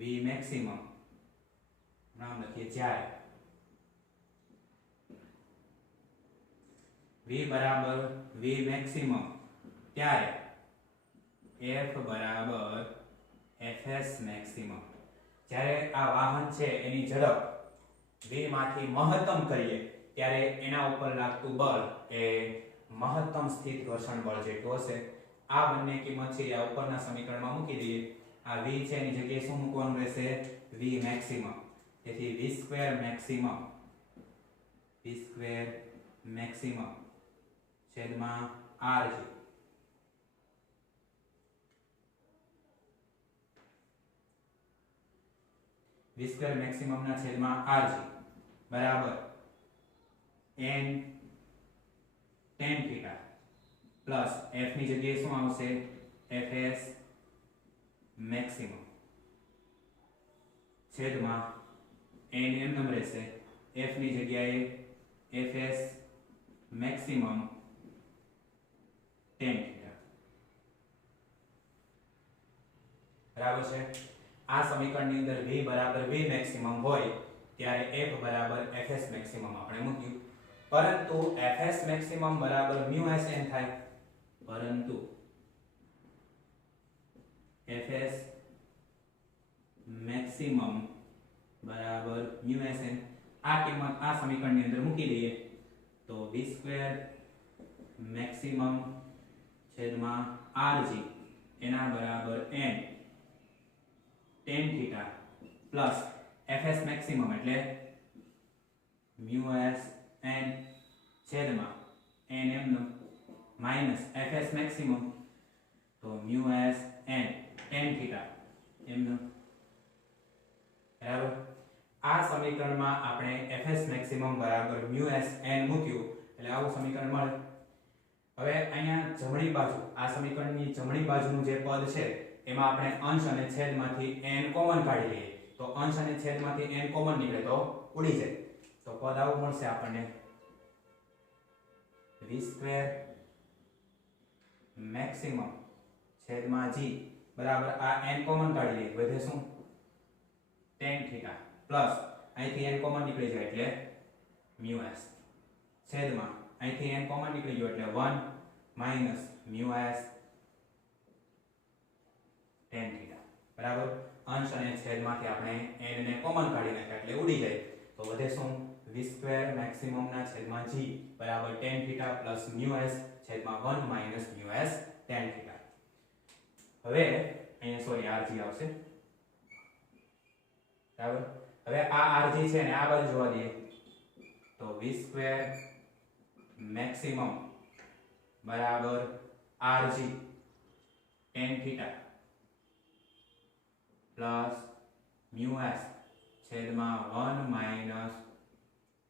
v મેક્સિમમ નામ લખીએ જ્યારે v બરાબર v મેક્સિમમ ત્યારે f બરાબર fs મેક્સિમમ. જ્યારે આ વાહન છે એની ઝડપ v માંથી મહત્તમ કરીએ ત્યારે એના ઉપર લાગતું બળ એ મહત્તમ સ્થિત ઘર્ષણ બળ જેટલું હશે. આ બંને કિંમત છે આ ઉપરના સમીકરણમાં મૂકી દઈએ. આ v છે એની જગ્યાએ શું મૂકવાનું રહેશે v મેક્સિમમ. તેથી v² મેક્સિમમ છેદમાં rg v² મેક્સિમમ ના છેદમાં rg બરાબર n tan theta plus f ની જગ્યાએ શું આવશે fs મેક્સિમમ છેદમાં n એમ રહેશે f ની જગ્યાએ fs મેક્સિમમ tan થીટા. બરાબર છે. આ સમીકરણની અંદર v બરાબર v મેક્સિમમ હોય ત્યારે f બરાબર fs મેક્સિમમ આપણે મૂક્યું. પરંતુ fs મેક્સિમમ બરાબર μsn થાય. પરંતુ fs મેક્સિમમ બરાબર μsn આ કિંમત આ સમીકરણની અંદર મૂકી દઈએ તો v² મેક્સિમમ છેદમાં rg એના બરાબર n tan theta plus fs maximum એટલે μsn છેદમાં n એમ માઈનસ fs મેક્સિમમ તો μsn tan થીટા એમ. બરાબર. આ સમીકરણમાં આપણે fs મેક્સિમમ બરાબર μsn મૂક્યું એટલે આવું સમીકરણ મળે. હવે અહીંયા જમણી બાજુ આ સમીકરણની જમણી બાજુનું જે પદ છે એમાં આપણે અંશ અને છેદમાંથી n કોમન કાઢી લઈએ તો અંશ અને છેદમાંથી n કોમન નીકળે તો ઉડી જાય. તો પદ આવું મળશે આપણને v² મેક્સિમમ છેદમાં g બરાબર આ n કોમન કાઢી લઈએ વધે શું tan થીટા પ્લસ અહીંથી n કોમન નીકળી જાય એટલે μs છેદમાં અહીંથી n કોમન નીકળી ગયો એટલે 1 માઈનસ μs tan થીટા. બરાબર. અંશ અને છેદમાંથી આપણે n ને કોમન કાઢી નાખ્યા એટલે ઉડી જાય તો વધે શું v² મેક્સિમમ ના છેદમાં g બરાબર tan થીટા પ્લસ μs છેદમાં 1 માઈનસ μs tan થીટા. હવે અહીંયા સોરી rg આવશે. બરાબર. હવે આ rg છે ને આ બાજુ જોવા દઈએ તો v² મેક્સિમમ બરાબર rg tan theta plus mu s છેદમાં 1 minus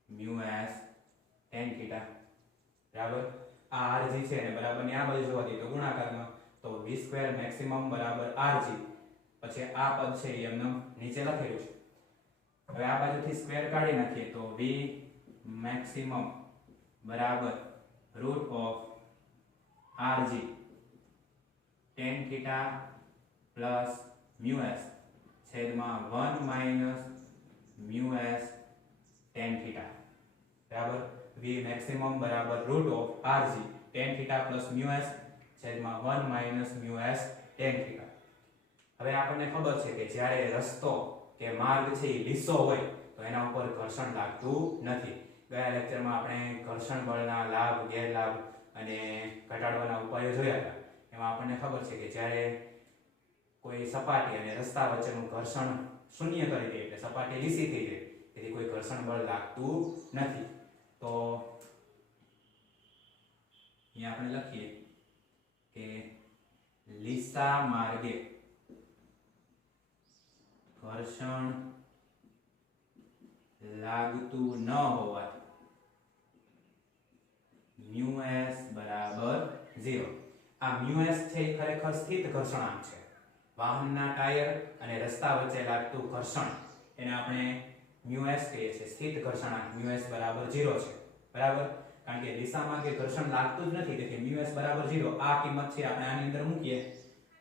mu s tan theta બરાબર. આ rg છે ને બરાબર ને આ બાજુ જોવા દઈએ તો ગુણાકારમાં તો v સ્ક્વેર મેક્સિમમ બરાબર rg પછી આ પદ છે એ એમને નીચે લખેલું છે. હવે આ બાજુથી સ્ક્વેર કાઢી નાખીએ તો v મેક્સિમમ બરાબર root of rg tan theta plus mu s છેદમાં 1 minus mu s tan theta બરાબર. v મેક્સિમમ બરાબર root of rg tan theta plus mu s છેદમાં 1 minus mu s tan theta. હવે આપણને ખબર છે કે જ્યારે રસ્તો કે માર્ગ છે એ લીસો હોય તો એના ઉપર ઘર્ષણ લાગતું નથી. ગયા લેક્ચરમાં આપણે ઘર્ષણ બળના લાભ ગેરલાભ અને ઘટાડવાના ઉપાયો જોયા હતા. એમાં આપણને ખબર છે કે જ્યારે કોઈ સપાટી અને રસ્તા વચ્ચેનું ઘર્ષણ શૂન્ય કરી દે એટલે સપાટી લીસી થઈ જાય તેથી કોઈ ઘર્ષણ બળ લાગતું નથી. તો અહીંયા આપણે લખીએ કે લીસા માર્ગે ઘર્ષણ લાગતું ન હોવાથી મ્યુ s બરાબર 0. આ મ્યુ s છે એ ખરેખર સ્થિત ઘર્ષણાંક છે. વાહનના ટાયર અને રસ્તા વચ્ચે લાગતું ઘર્ષણ એને આપણે મ્યુ s કહીએ છીએ. સ્થિત ઘર્ષણાંક મ્યુ s બરાબર 0 છે બરાબર. કારણ કે દિશામાં કે ઘર્ષણ લાગતું જ નથી તેથી મ્યુ s બરાબર 0. આ કિંમત છે આપણે આની અંદર મૂકીએ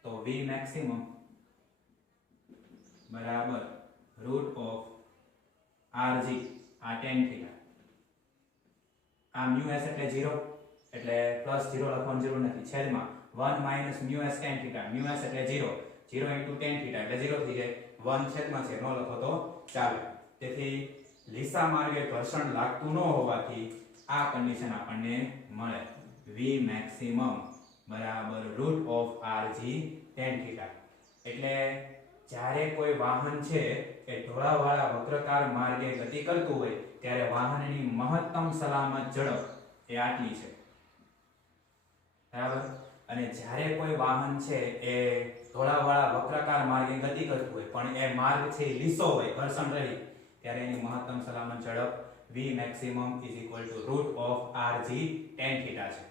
તો v મેક્સિમમ બરાબર રૂટ ઓફ rg આ tan theta. આ મ્યુ s એટલે 0 એટલે પ્લસ 0 લખવાની જરૂર નથી. છેદમાં 1 minus mu s tan theta. Mu s એટલે 0 0 into tan theta એટલે 0 થઈ જાય. 1 છેદમાં છે ન લખો તો ચાલે. તેથી લીસા માર્ગે ઘર્ષણ લાગતું ન હોવાથી આ કન્ડિશન આપણને મળે v મેક્સિમમ બરાબર root of rg tan theta. એટલે જ્યારે કોઈ વાહન છે એ ઢોળાવાળા વક્રકાર માર્ગે ગતિ કરતું હોય ત્યારે વાહનની મહત્તમ સલામત ઝડપ એ આટલી છે બરાબર. અને જ્યારે કોઈ વાહન છે એ ઢોળાવાળા વક્રાકાર માર્ગે ગતિ કરતું હોય પણ એ માર્ગ છે એ લીસો હોય ઘર્ષણ રહિત ત્યારે એની મહત્તમ સલામત ઝડપ v maximum = root of rg tan theta છે.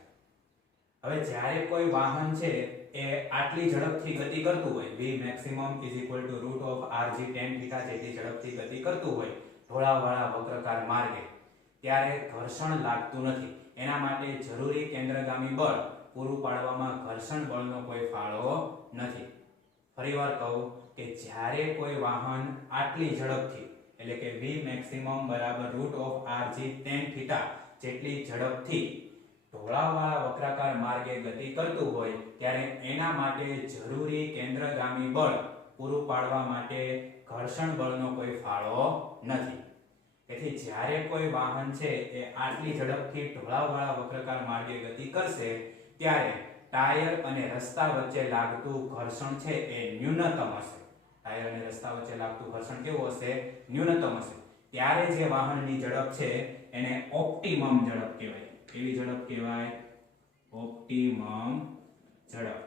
હવે જ્યારે કોઈ વાહન છે એ આટલી ઝડપથી ગતિ કરતું હોય v maximum = root of rg tan theta જેટલી ઝડપથી ગતિ કરતું હોય ઢોળાવાળા વક્રકાર માર્ગે ત્યારે ઘર્ષણ લાગતું નથી. એના માટે જરૂરી કેન્દ્રગામી બળ પૂરું પાડવામાં ઘર્ષણ બળનો કોઈ ફાળો નથી. ફરીવાર કહું કે જ્યારે કોઈ વાહન આટલી ઝડપથી એટલે કે v maximum બરાબર root of rg tan theta જેટલી ઝડપથી ઢોળાવાળા વક્રાકાર માર્ગે ગતિ કરતું હોય ત્યારે એના માટે જરૂરી કેન્દ્રગામી બળ પૂરું પાડવા માટે ઘર્ષણ બળનો કોઈ ફાળો નથી. તેથી જ્યારે કોઈ વાહન છે એ આટલી ઝડપથી ઢોળાવાળા વક્રાકાર માર્ગે ગતિ કરશે ત્યારે ટાયર અને રસ્તા વચ્ચે લાગતું ઘર્ષણ છે એ ન્યૂનતમ હશે. ટાયર અને રસ્તા વચ્ચે લાગતું ઘર્ષણ કેવું હશે? ન્યૂનતમ હશે. ત્યારે જે વાહનની ઝડપ છે એને ઓપ્ટિમમ ઝડપ કહેવાય. કેવી ઝડપ કહેવાય? ઓપ્ટિમમ ઝડપ.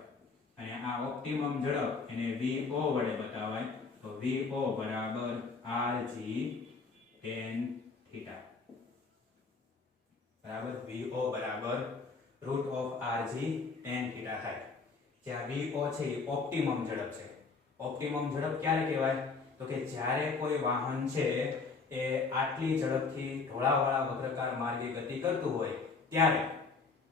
અને આ ઓપ્ટિમમ ઝડપ એને VO વડે બતાવાય તો VO બરાબર rg tan theta બરાબર. VO બરાબર root of rg tan theta થાય. જ્યાં VO છે એ ઓપ્ટિમમ ઝડપ છે. ઓપ્ટિમમ ઝડપ ક્યારે કહેવાય? તો કે જ્યારે કોઈ વાહન છે એ આટલી ઝડપથી ઢોળાવાળા વક્રકાર માર્ગે ગતિ કરતું હોય ત્યારે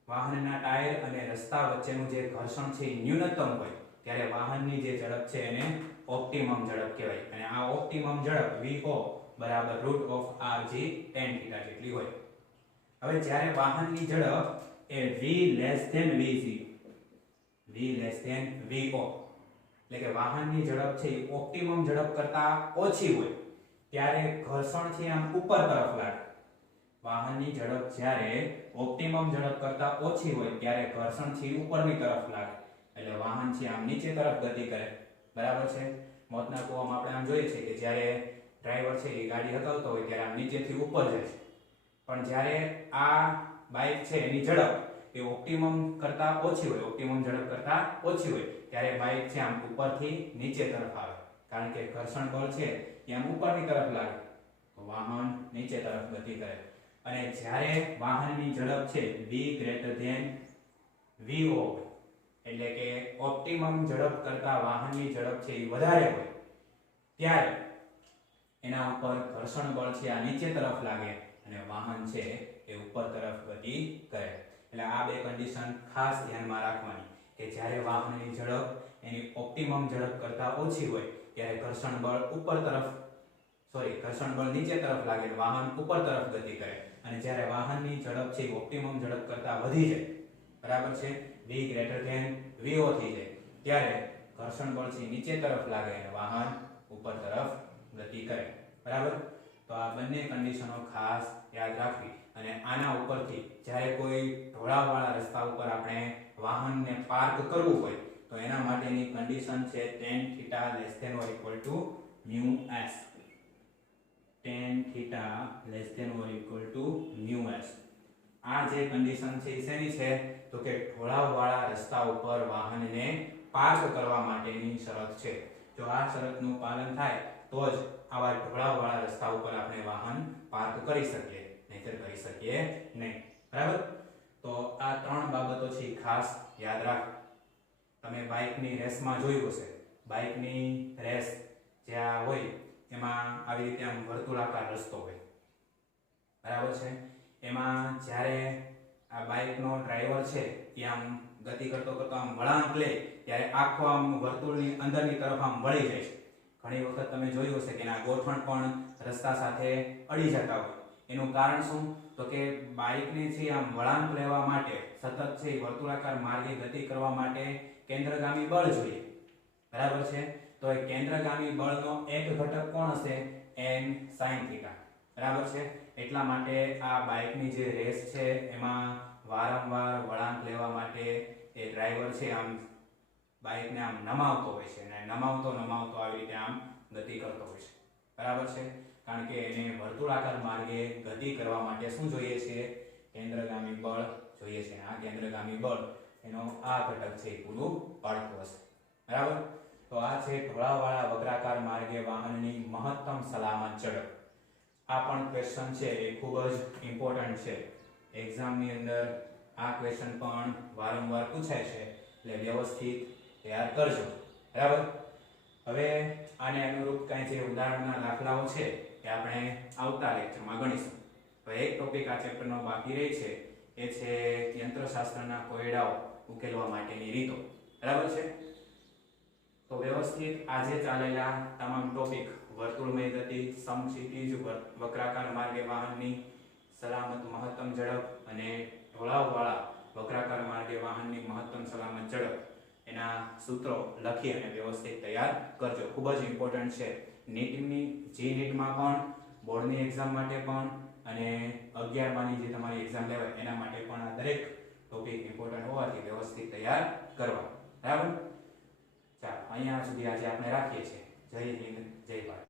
વાહનના ટાયર અને રસ્તા વચ્ચેનું જે ઘર્ષણ છે એ ન્યૂનતમ હોય ત્યારે વાહનની જે ઝડપ છે એને ઓપ્ટિમમ ઝડપ કહેવાય. અને આ ઓપ્ટિમમ ઝડપ VO બરાબર root of rg tan theta જેટલી હોય. હવે જ્યારે વાહનની ઝડપ એ v less than v0 એટલે કે વાહનની ઝડપ છે એ ઓપ્ટિમમ ઝડપ કરતા ઓછી હોય ત્યારે ઘર્ષણ છે આમ ઉપર તરફ લાગે. વાહનની ઝડપ જ્યારે ઓપ્ટિમમ ઝડપ કરતા ઓછી હોય ત્યારે ઘર્ષણ છે ઉપરની તરફ લાગે એટલે વાહન છે આમ નીચે તરફ ગતિ કરે બરાબર છે. મોતના કૂવામાં આપણે આમ જોઈએ છે કે જ્યારે ડ્રાઈવર છે એ ગાડી હકાવતો હોય ત્યારે આમ નીચેથી ઉપર જાય છે પણ જ્યારે આ બાઇક છે એની ઝડપ એ ઓપ્ટિમમ કરતા ઓછી હોય, ઓપ્ટિમમ ઝડપ કરતા ઓછી હોય, ત્યારે બાઇક છે આમ ઉપરથી નીચે તરફ આવે, કારણ કે ઘર્ષણ બળ છે એ આમ ઉપરની તરફ લાગે તો વાહન નીચે તરફ ગતિ કરે. અને જ્યારે વાહનની ઝડપ છે v vo, એટલે કે ઓપ્ટિમમ ઝડપ કરતા વાહનની ઝડપ છે એ વધારે હોય, ત્યારે એના ઉપર ઘર્ષણ બળ છે આ નીચે તરફ લાગે અને વાહન છે એ ઉપર તરફ ગતિ કરે. એટલે આ બે કન્ડિશન ખાસ ધ્યાનમાં રાખવાની કે જ્યારે વાહનની ઝડપ એની ઓપ્ટિમમ ઝડપ કરતા ઓછી હોય ત્યારે ઘર્ષણ બળ નીચે તરફ લાગે એટલે વાહન ઉપર તરફ ગતિ કરે. અને જ્યારે વાહનની ઝડપ છે ઓપ્ટિમમ ઝડપ કરતા વધી જાય, બરાબર છે, v vo થઈ જાય, ત્યારે ઘર્ષણ બળ છે નીચે તરફ લાગે અને વાહન ઉપર તરફ ગતિ કરે. બરાબર. તો આ બંને કન્ડિશનો ખાસ યાદ રાખવી. અને આના ઉપરથી જ્યારે કોઈ ઢોળાવવાળા રસ્તા ઉપર આપણે વાહનને પાર્ક કરવું હોય તો એના માટેની કન્ડિશન છે tan θ less than or equal to μs. tan θ less than or equal to μs. આ જે કન્ડિશન છે એ શેની છે તો કે ઢોળાવવાળા રસ્તા ઉપર વાહનને પાર્ક કરવા માટેની શરત છે. જો આ શરતનું પાલન થાય તો જ આવા ઢોળાવવાળા રસ્તા ઉપર આપણે વાહન પાર્ક કરી શકીએ, નહીંતર કરી શકીએ નહીં. બરાબર. તો આ ત્રણ બાબતો છે ખાસ યાદ રાખ. તમે બાઇકની રેસમાં જોયું હશે, બાઇકની રેસ જ્યાં હોય એમાં આવી રીતે આમ વર્તુળાકાર રસ્તો હોય, બરાબર છે. એમાં જ્યારે આ બાઇકનો ડ્રાઈવર છે એ આમ ગતિ કરતો આમ વળાંક લે ત્યારે આખો આમ વર્તુળની અંદરની તરફ આમ વળી જાય છે. ઘણી વખત તમે જોયું હશે કે એના ગોઠણ પણ રસ્તા સાથે અડી જતા હોય. એનું કારણ શું તો કે બાઇકને છે આમ વળાંક લેવા માટે, સતત છે વર્તુળાકાર માર્ગે ગતિ કરવા માટે કેન્દ્રગામી બળ જોઈએ, બરાબર છે. તો એ કેન્દ્રગામી બળનો એક ઘટક કોણ હશે? n sin θ, બરાબર છે. એટલા માટે આ બાઇકની જે રેસ છે એમાં વારંવાર વળાંક લેવા માટે એ ડ્રાઈવર છે આમ બાઇકને આમ નમાવતો હોય છે અને નમાવતો આવી રીતે આમ ગતિ કરતો હોય છે, બરાબર છે. કારણ કે એને વર્તુળાકાર માર્ગે ગતિ કરવા માટે શું જોઈએ છે? કેન્દ્રગામી બળ જોઈએ છે. આ કેન્દ્રગામી બળ એનો આ ઘટક છે એ પૂરું પાડતું હશે, બરાબર. તો આ છે ઢોળાવવાળા વક્રાકાર માર્ગે વાહનની મહત્તમ સલામત ઝડપ. આ પણ ક્વેશ્ચન છે એ ખૂબ જ ઇમ્પોર્ટન્ટ છે. એક્ઝામની અંદર આ ક્વેશ્ચન પણ વારંવાર પૂછાય છે, એટલે વ્યવસ્થિત તૈયાર કરજો, બરાબર. હવે આને અનુરૂપ કાંઈ જે ઉદાહરણના દાખલાઓ છે એ આપણે આવતા લેક્ચરમાં ગણીશું. તો એક ટોપિક આ ચેપ્ટરનો બાકી રહે છે એ છે યંત્રશાસ્ત્રના કોયડાઓ ઉકેલવા માટેની રીતો, બરાબર છે. તો વ્યવસ્થિત આજે ચાલેલા તમામ ટોપિક વર્તુળમય ગતિ, સમક્ષિતિજ વક્રાકાર માર્ગે વાહનની સલામત મહત્તમ ઝડપ અને ઢોળાવવાળા વક્રાકાર માર્ગે વાહનની મહત્તમ સલામત ઝડપ એના સૂત્રો લખી અને વ્યવસ્થિત તૈયાર કરજો. ખૂબ જ ઇમ્પોર્ટન્ટ છે. નીટની નીટમાં પણ, બોર્ડની એક્ઝામ માટે પણ અને 11માની જે તમારી એક્ઝામ લેવાય એના માટે પણ આ દરેક ટોપિક ઇમ્પોર્ટન્ટ હોવાથી વ્યવસ્થિત તૈયાર કરવા, બરાબર. ચાલો, અહીંયા સુધી આજે આપણે રાખીએ છીએ. જય હિન્દ, જય ભારત.